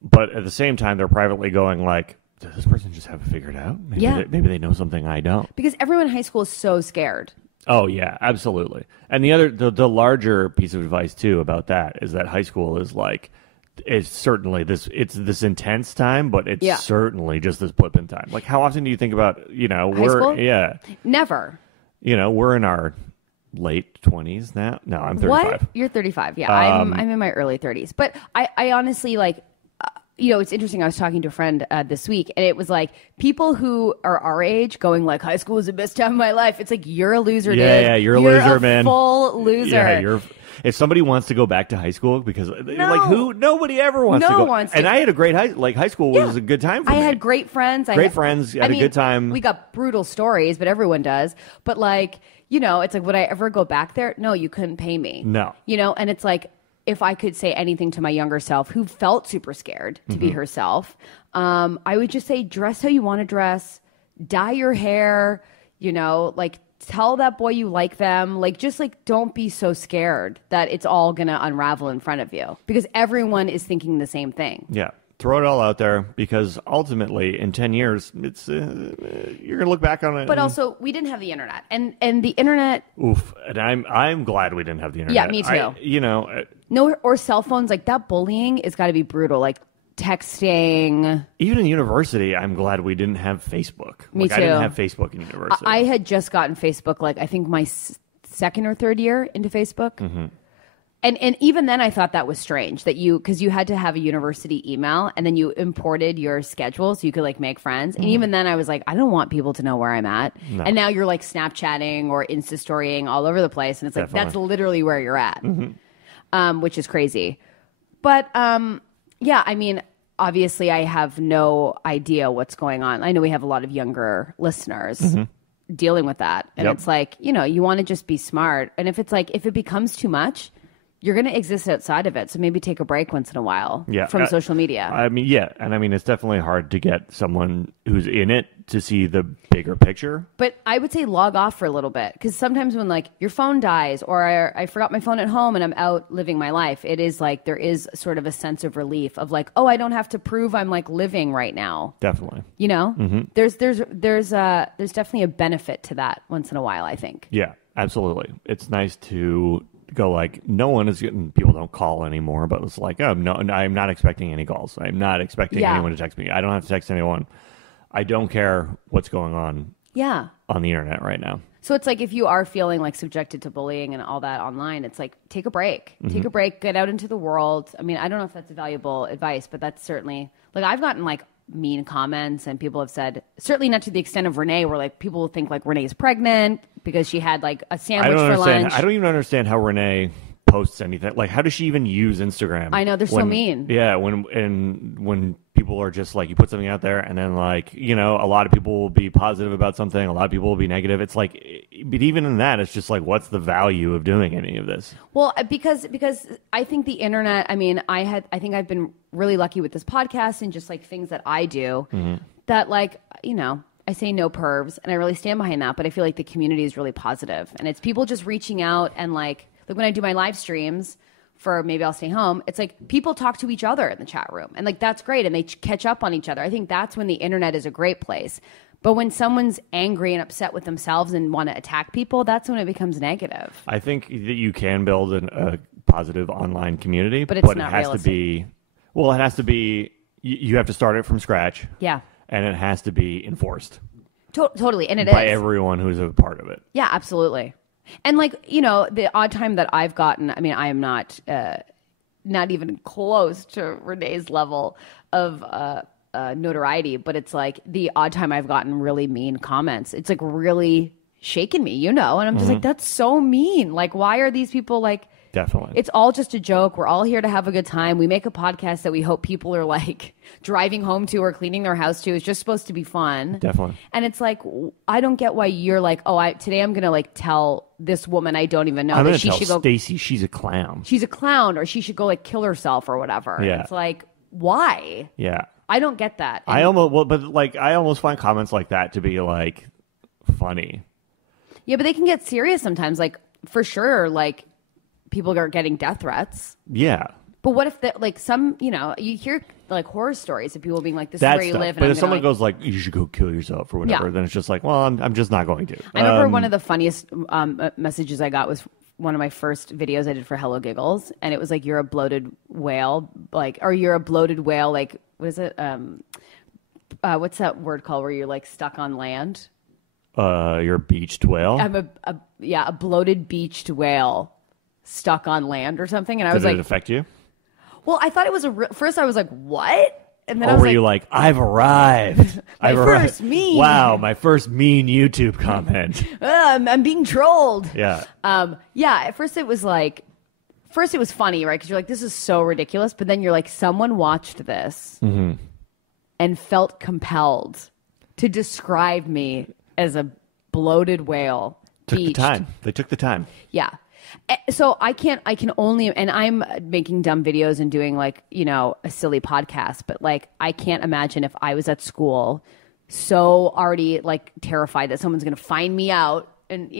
but at the same time, they're privately going like, does this person just have it figured out? Maybe they know something I don't. Because everyone in high school is so scared. Oh yeah, absolutely. And the larger piece of advice too about that is that high school is like, it's certainly it's this intense time, but it's certainly just this blip in time. Like, how often do you think about, school? Never. We're in our late 20s now. No, I'm 35. What? You're 35. Yeah, I'm in my early 30s. But I honestly like, it's interesting. I was talking to a friend this week, and it was like people who are our age going like, high school was the best time of my life. It's like, you're a loser, dude. Yeah, you're a loser, a man. Full loser. Yeah, if somebody wants to go back to high school, because nobody ever wants to No go. one wants to. And I had a great high school was a good time for me. I had great friends. Great friends, had a good time. We got brutal stories, but everyone does. But like, you know, it's like, would I ever go back there? No, you couldn't pay me. No. You know, and it's like, if I could say anything to my younger self who felt super scared to be herself, I would just say, dress how you want to dress, dye your hair, you know, like tell that boy you like them. Like, just like, don't be so scared that it's all going to unravel in front of you, because everyone is thinking the same thing. Yeah. Throw it all out there, because ultimately in 10 years, it's you're going to look back on it. But also, we didn't have the internet, and the internet. Oof. And I'm glad we didn't have the internet. Yeah, me too. You know. No, or cell phones. Like, that bullying has got to be brutal. Like, texting. Even in university, I'm glad we didn't have Facebook. Me too. I didn't have Facebook in university. I had just gotten Facebook, like, I think my second or third year into Facebook. Mm-hmm. And even then, I thought that was strange that because you had to have a university email, and then you imported your schedule so you could like make friends. And even then, I was like, I don't want people to know where I'm at. No. And now you're like Snapchatting or Insta storying all over the place, and it's like that's literally where you're at, which is crazy. But yeah, I mean, obviously, I have no idea what's going on. I know we have a lot of younger listeners dealing with that, and it's like, you know, you want to just be smart. And if it's like, if it becomes too much, you're going to exist outside of it. So maybe take a break once in a while from social media. I mean, yeah. And I mean, it's definitely hard to get someone who's in it to see the bigger picture. But I would say log off for a little bit. Because sometimes when like your phone dies, or I forgot my phone at home and I'm out living my life, it is like there is sort of a sense of relief of like, oh, I don't have to prove I'm like living right now. Definitely. You know? There's definitely a benefit to that once in a while, I think. Yeah, absolutely. It's nice to go like, no one is getting, people don't call anymore, but it's like, oh no, I'm not expecting any calls. I'm not expecting anyone to text me. I don't have to text anyone. I don't care what's going on on the internet right now. So it's like, if you are feeling like subjected to bullying and all that online, it's like, take a break. Take a break, get out into the world. I mean, I don't know if that's valuable advice, but that's certainly, like, I've gotten like mean comments, and people have said, certainly not to the extent of Renee, where like people will think like Renee's pregnant because she had like a sandwich for lunch. I don't even understand how Renee posts anything. Like, how does she even use Instagram? I know, they're so mean. Yeah, when people are just like, you put something out there, and then like, you know, a lot of people will be positive about something, a lot of people will be negative. It's like, but even in that, it's just like, what's the value of doing any of this? Well, because I think the internet, I mean, I think I've been really lucky with this podcast and just like things that I do that, like, you know, I say no pervs, and I really stand behind that, but I feel like the community is really positive, and it's people just reaching out, and like when I do my live streams for Maybe I'll Stay Home, it's like people talk to each other in the chat room, and like that's great, and they catch up on each other. I think that's when the internet is a great place. But when someone's angry and upset with themselves and want to attack people, that's when it becomes negative. I think that you can build a positive online community, but not it has realistic. to be, well, it has to be, you have to start it from scratch. Yeah. And it has to be enforced. Totally, and it by is. everyone who's a part of it. Yeah, absolutely. And like, you know, the odd time that I've gotten, I mean, I am not even close to Renee's level of notoriety, but it's like the odd time I've gotten really mean comments. It's like really shaken me, you know, and I'm just like, that's so mean. Like, why are these people like... Definitely. It's all just a joke. We're all here to have a good time. We make a podcast that we hope people are like driving home to or cleaning their house to. It's just supposed to be fun. Definitely. And it's like, I don't get why you're like, today I'm going to like tell this woman I don't even know I'm that she should go. Stacey, she's a clown. She's a clown, or she should go like kill herself or whatever. Yeah. It's like, why? Yeah. I don't get that. And I almost find comments like that to be like funny. Yeah, but they can get serious sometimes. Like, for sure, like, people are getting death threats. Yeah. But what if like some, you know, you hear like horror stories of people being like, this is where you live. And but if someone goes like, you should go kill yourself or whatever, then it's just like, well, I'm just not going to. I remember one of the funniest messages I got was one of my first videos I did for Hello Giggles. And it was like, you're a bloated whale, like, or you're a bloated whale. Like, what is it? What's that word called where you're like stuck on land? You're a beached whale. I'm a bloated beached whale stuck on land or something. And I was like, did it affect you? Well, I thought it was first I was like, what? And then or I was were you like, I've arrived. my first mean. Wow, my first mean YouTube comment. I'm being trolled. Yeah. Yeah, at first it was funny, right? Because you're like, this is so ridiculous. But then you're like, someone watched this and felt compelled to describe me as a bloated whale Took the time. They took the time. Yeah. So I can only, and I'm making dumb videos and doing like, a silly podcast, but like, I can't imagine if I was at school so already like terrified that someone's going to find me out and,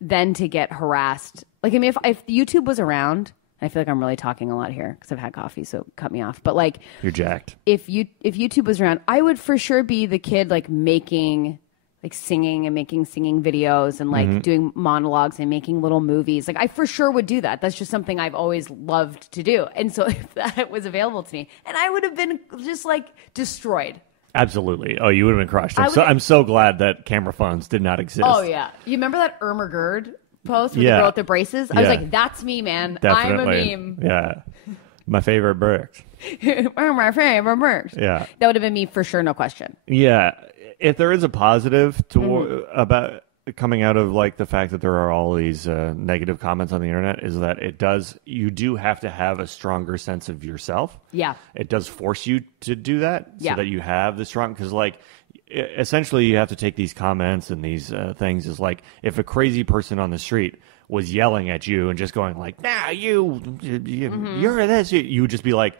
then to get harassed. Like, I mean, if YouTube was around, I feel like I'm really talking a lot here because I've had coffee, so cut me off. But like, you're jacked. If YouTube was around, I would for sure be the kid like making, like singing and making singing videos and like doing monologues and making little movies. Like I for sure would do that. That's just something I've always loved to do. And so if that was available to me, and I would have been just like destroyed. Absolutely. Oh, you would have been crushed. I'm so glad that camera phones did not exist. Oh yeah. You remember that Irma Gerd post with the girl with the braces? I was like, that's me, man. Definitely. I'm a meme. Yeah. My favorite Burks. My favorite Burks. Yeah. That would have been me for sure, no question. Yeah. If there is a positive to about coming out of like the fact that there are all these negative comments on the internet, is that you do have to have a stronger sense of yourself. Yeah. It does force you to do that so that you have the strong, because like essentially you have to take these comments and these things as like, if a crazy person on the street was yelling at you and just going like, nah, you're this, you would just be like,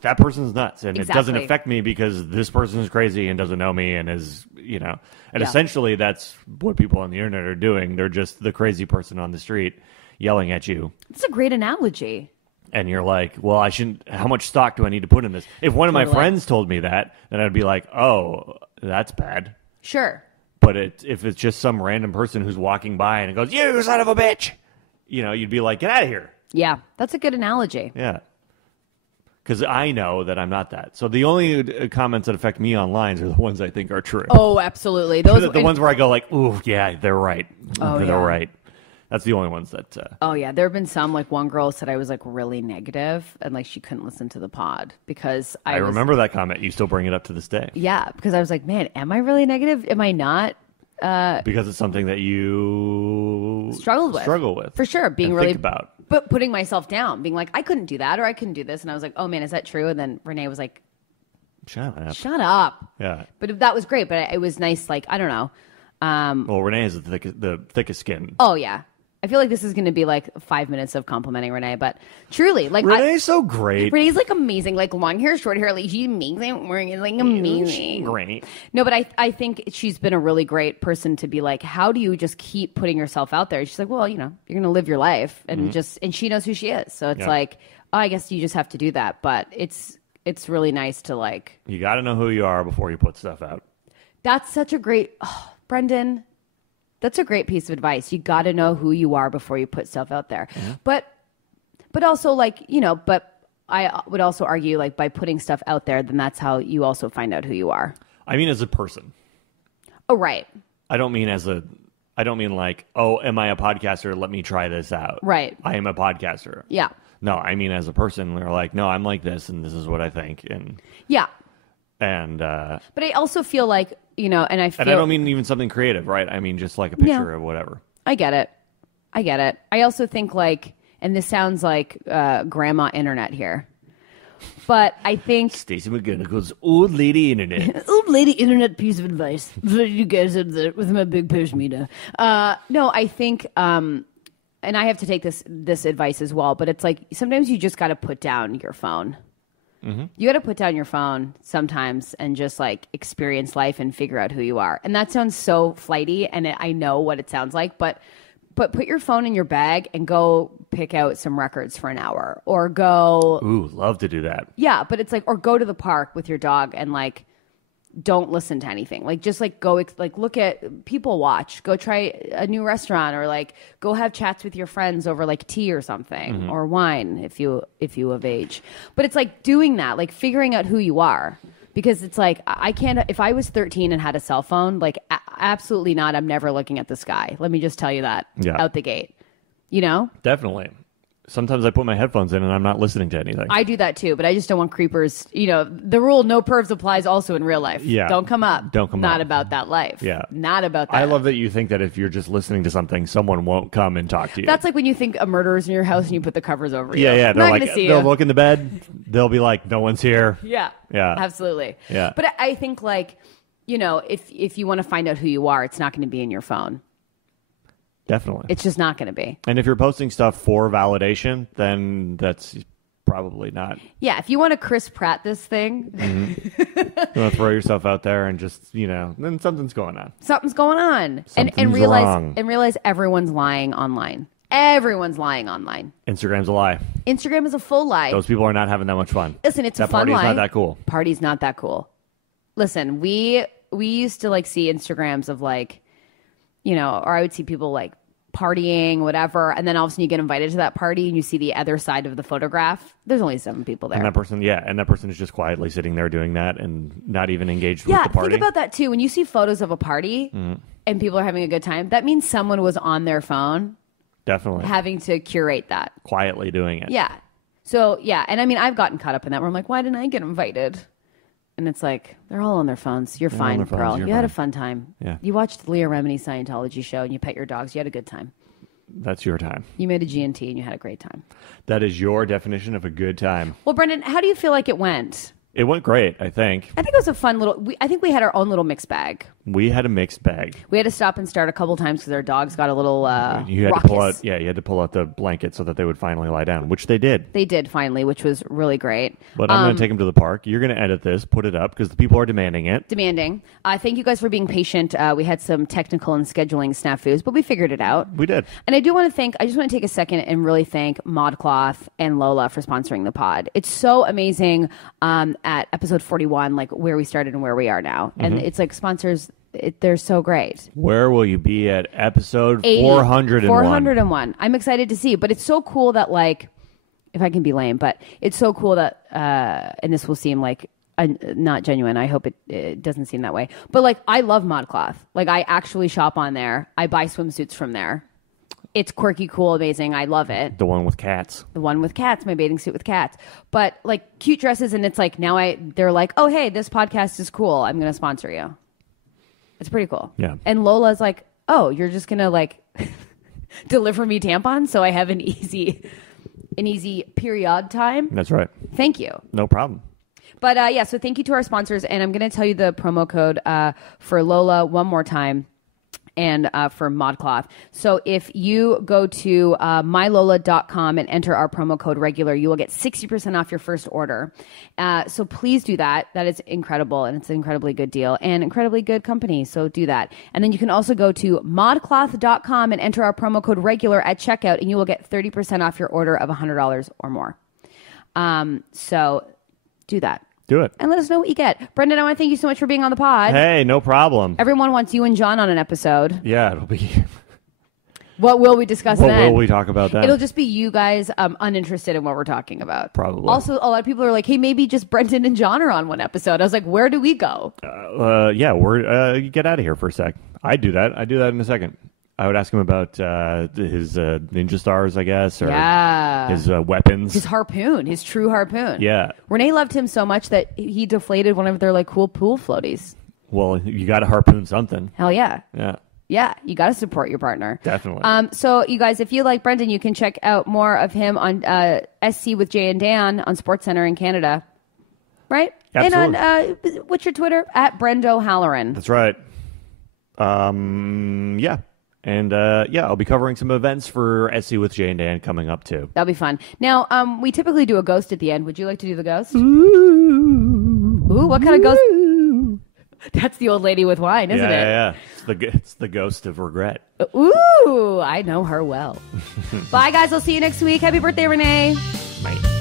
that person's nuts, and it doesn't affect me because this person is crazy and doesn't know me and is, and essentially that's what people on the internet are doing. They're just the crazy person on the street yelling at you. It's a great analogy. And you're like, well, I shouldn't, how much stock do I need to put in this? If one of my friends told me that, then I'd be like, oh, that's bad. Sure. But if it's just some random person who's walking by and it goes, you son of a bitch, you'd be like, get out of here. Yeah, that's a good analogy. Yeah. Because I know that I'm not that. So the only comments that affect me online are the ones I think are true. Oh, absolutely. Those the ones where I go like, ooh, yeah, they're right. Oh, they're right. That's the only ones that... Oh, yeah. There have been some, like one girl said I was like really negative and like she couldn't listen to the pod because I remember that comment. You still bring it up to this day. Yeah, because I was like, man, am I really negative? Am I not? Because it's something that you... Struggle with. For sure. Being and really... think about. But putting myself down, being like, I couldn't do that or I couldn't do this. And I was like, oh, man, is that true? And then Renee was like, shut up. Yeah. But that was great. But it was nice. Like, I don't know. Well, Renee has the thickest skin. Oh, yeah. I feel like this is going to be like 5 minutes of complimenting Renee, but truly, like Renee's so great. Renee's like amazing, like long hair, short hair, like she's amazing. We're like amazing. She's great. No, but I think she's been a really great person to be like, how do you just keep putting yourself out there? She's like, well, you're going to live your life, and and she knows who she is, so it's like, oh, I guess you just have to do that. But it's really nice to like. You got to know who you are before you put stuff out. That's such a great, Brendan. That's a great piece of advice. You got to know who you are before you put stuff out there. Mm-hmm. But also like, but I would also argue like by putting stuff out there, then that's how you also find out who you are. I mean, as a person. Oh, right. I don't mean like, oh, am I a podcaster? Let me try this out. Right. I am a podcaster. Yeah. No, I mean, as a person, they're like, no, I'm like this and this is what I think. And yeah. And, but I also feel like, and I don't mean even something creative, right? I mean, just like a picture of whatever. I get it. I also think like, and this sounds like grandma internet here, but I think Stacey McGunnigole's old lady internet. Old lady internet piece of advice for you guys up there with my big push meter. No, I think, and I have to take this advice as well, but it's like sometimes you just got to put down your phone. Mm-hmm. You got to put down your phone sometimes and just like experience life and figure out who you are. And that sounds so flighty, and I know what it sounds like, but put your phone in your bag and go pick out some records for an hour, or go. Ooh, love to do that. Yeah, but it's like, or go to the park with your dog and like, don't listen to anything. Like, just like go, like look at people watch, go try a new restaurant, or like go have chats with your friends over like tea or something, or wine if you have age. But it's like doing that, like figuring out who you are, because it's like, I can't, if I was 13 and had a cell phone, like absolutely not. I'm never looking at the sky. Let me just tell you that out the gate, Definitely. Sometimes I put my headphones in and I'm not listening to anything. I do that too, but I just don't want creepers. The rule no pervs applies also in real life. Yeah. Don't come up. Not about that life. Yeah. Not about that. I love that you think that if you're just listening to something, someone won't come and talk to you. That's like when you think a murderer's in your house and you put the covers over you. Yeah. They're like, they'll look in the bed. They'll be like, no one's here. Yeah. Yeah. Absolutely. Yeah. But I think like, if you want to find out who you are, it's not going to be in your phone. Definitely. It's just not going to be. And if you're posting stuff for validation, then that's probably not. Yeah, if you want to Chris Pratt this thing, You want to throw yourself out there and just, then something's going on. something's going on. And Something's realize wrong. and realize everyone's lying online. Everyone's lying online. Instagram's a lie. Instagram is a full lie. Those people are not having that much fun. Listen, it's a that fun party's lie. not that cool. Party's not that cool. Listen, we used to see Instagrams of or I would see people partying, whatever, and then all of a sudden you get invited to that party and you see the other side of the photograph. There's only 7 people there. And that person is just quietly sitting there doing that and not even engaged with the party. Think about that too. When you see photos of a party and people are having a good time, that means someone was on their phone. Definitely. Having to curate that. Quietly doing it. Yeah. So, yeah. And I mean, I've gotten caught up in that where I'm like, why didn't I get invited? And it's like, they're all on their phones. You're fine, girl. You had a fun time. Yeah. You watched Leah Remini's Scientology show and you pet your dogs. You had a good time. That's your time. You made a G&T and you had a great time. That is your definition of a good time. Well, Brendan, how do you feel like it went? It went great, I think. I think it was a fun I think we had our own little mixed bag. We had a mixed bag. We had to stop and start a couple times because our dogs got a little you had raucous. you had to pull out the blanket so that they would finally lie down, which they did. They did finally, which was really great. But I'm going to take them to the park. You're going to edit this, put it up, because the people are demanding it. Demanding. Thank you guys for being patient. We had some technical and scheduling snafus, but we figured it out. We did. And I just want to take a second and really thank ModCloth and Lola for sponsoring the pod. It's so amazing at episode 41, where we started and where we are now. And it's sponsors, they're so great. Where will you be at episode 80, 401? 401. I'm excited to see, but it's so cool that if I can be lame, but it's so cool that, and this will seem not genuine. I hope it doesn't seem that way. But I love ModCloth. I actually shop on there. I buy swimsuits from there. It's quirky, cool, amazing. I love it. The one with cats. The one with cats, my bathing suit with cats. But cute dresses, and it's now they're like, oh, hey, this podcast is cool. I'm going to sponsor you. It's pretty cool. Yeah. And Lola's like, oh, you're just going to deliver me tampons so I have an easy period time? That's right. Thank you. No problem. But so thank you to our sponsors. And I'm going to tell you the promo code for Lola one more time. And for ModCloth. So if you go to mylola.com and enter our promo code regular, you will get 60% off your first order. So please do that. That is incredible, and it's an incredibly good deal and incredibly good company. So do that. And then you can also go to modcloth.com and enter our promo code regular at checkout, and you will get 30% off your order of $100 or more. So do that. Do it. And let us know what you get. Brendan, I want to thank you so much for being on the pod. Hey, no problem. Everyone wants you and John on an episode. Yeah, it'll be... What will we discuss What then? will we talk about then? It'll just be you guys uninterested in what we're talking about. Probably. Also, a lot of people are like, hey, maybe just Brendan and John are on one episode. I was like, where do we go? Get out of here for a sec. I'd do that. I'd do that in a second. I would ask him about his ninja stars, I guess, or his weapons. His harpoon, his true harpoon. Yeah. Renee loved him so much that he deflated one of their cool pool floaties. Well, you got to harpoon something. Hell yeah. Yeah. Yeah, you got to support your partner. Definitely. So, you guys, if you like Brendan, you can check out more of him on SC with Jay and Dan on SportsCenter in Canada. Right? Absolutely. And on, what's your Twitter? At Brendo Halloran. That's right. Yeah. And I'll be covering some events for SC with Jay and Dan coming up too. That'll be fun. Now, we typically do a ghost at the end. Would you like to do the ghost? Ooh, what kind of ghost? That's the old lady with wine, isn't it? Yeah. It's the ghost of regret. Ooh, I know her well. Bye, guys. I'll see you next week. Happy birthday, Renee. Bye.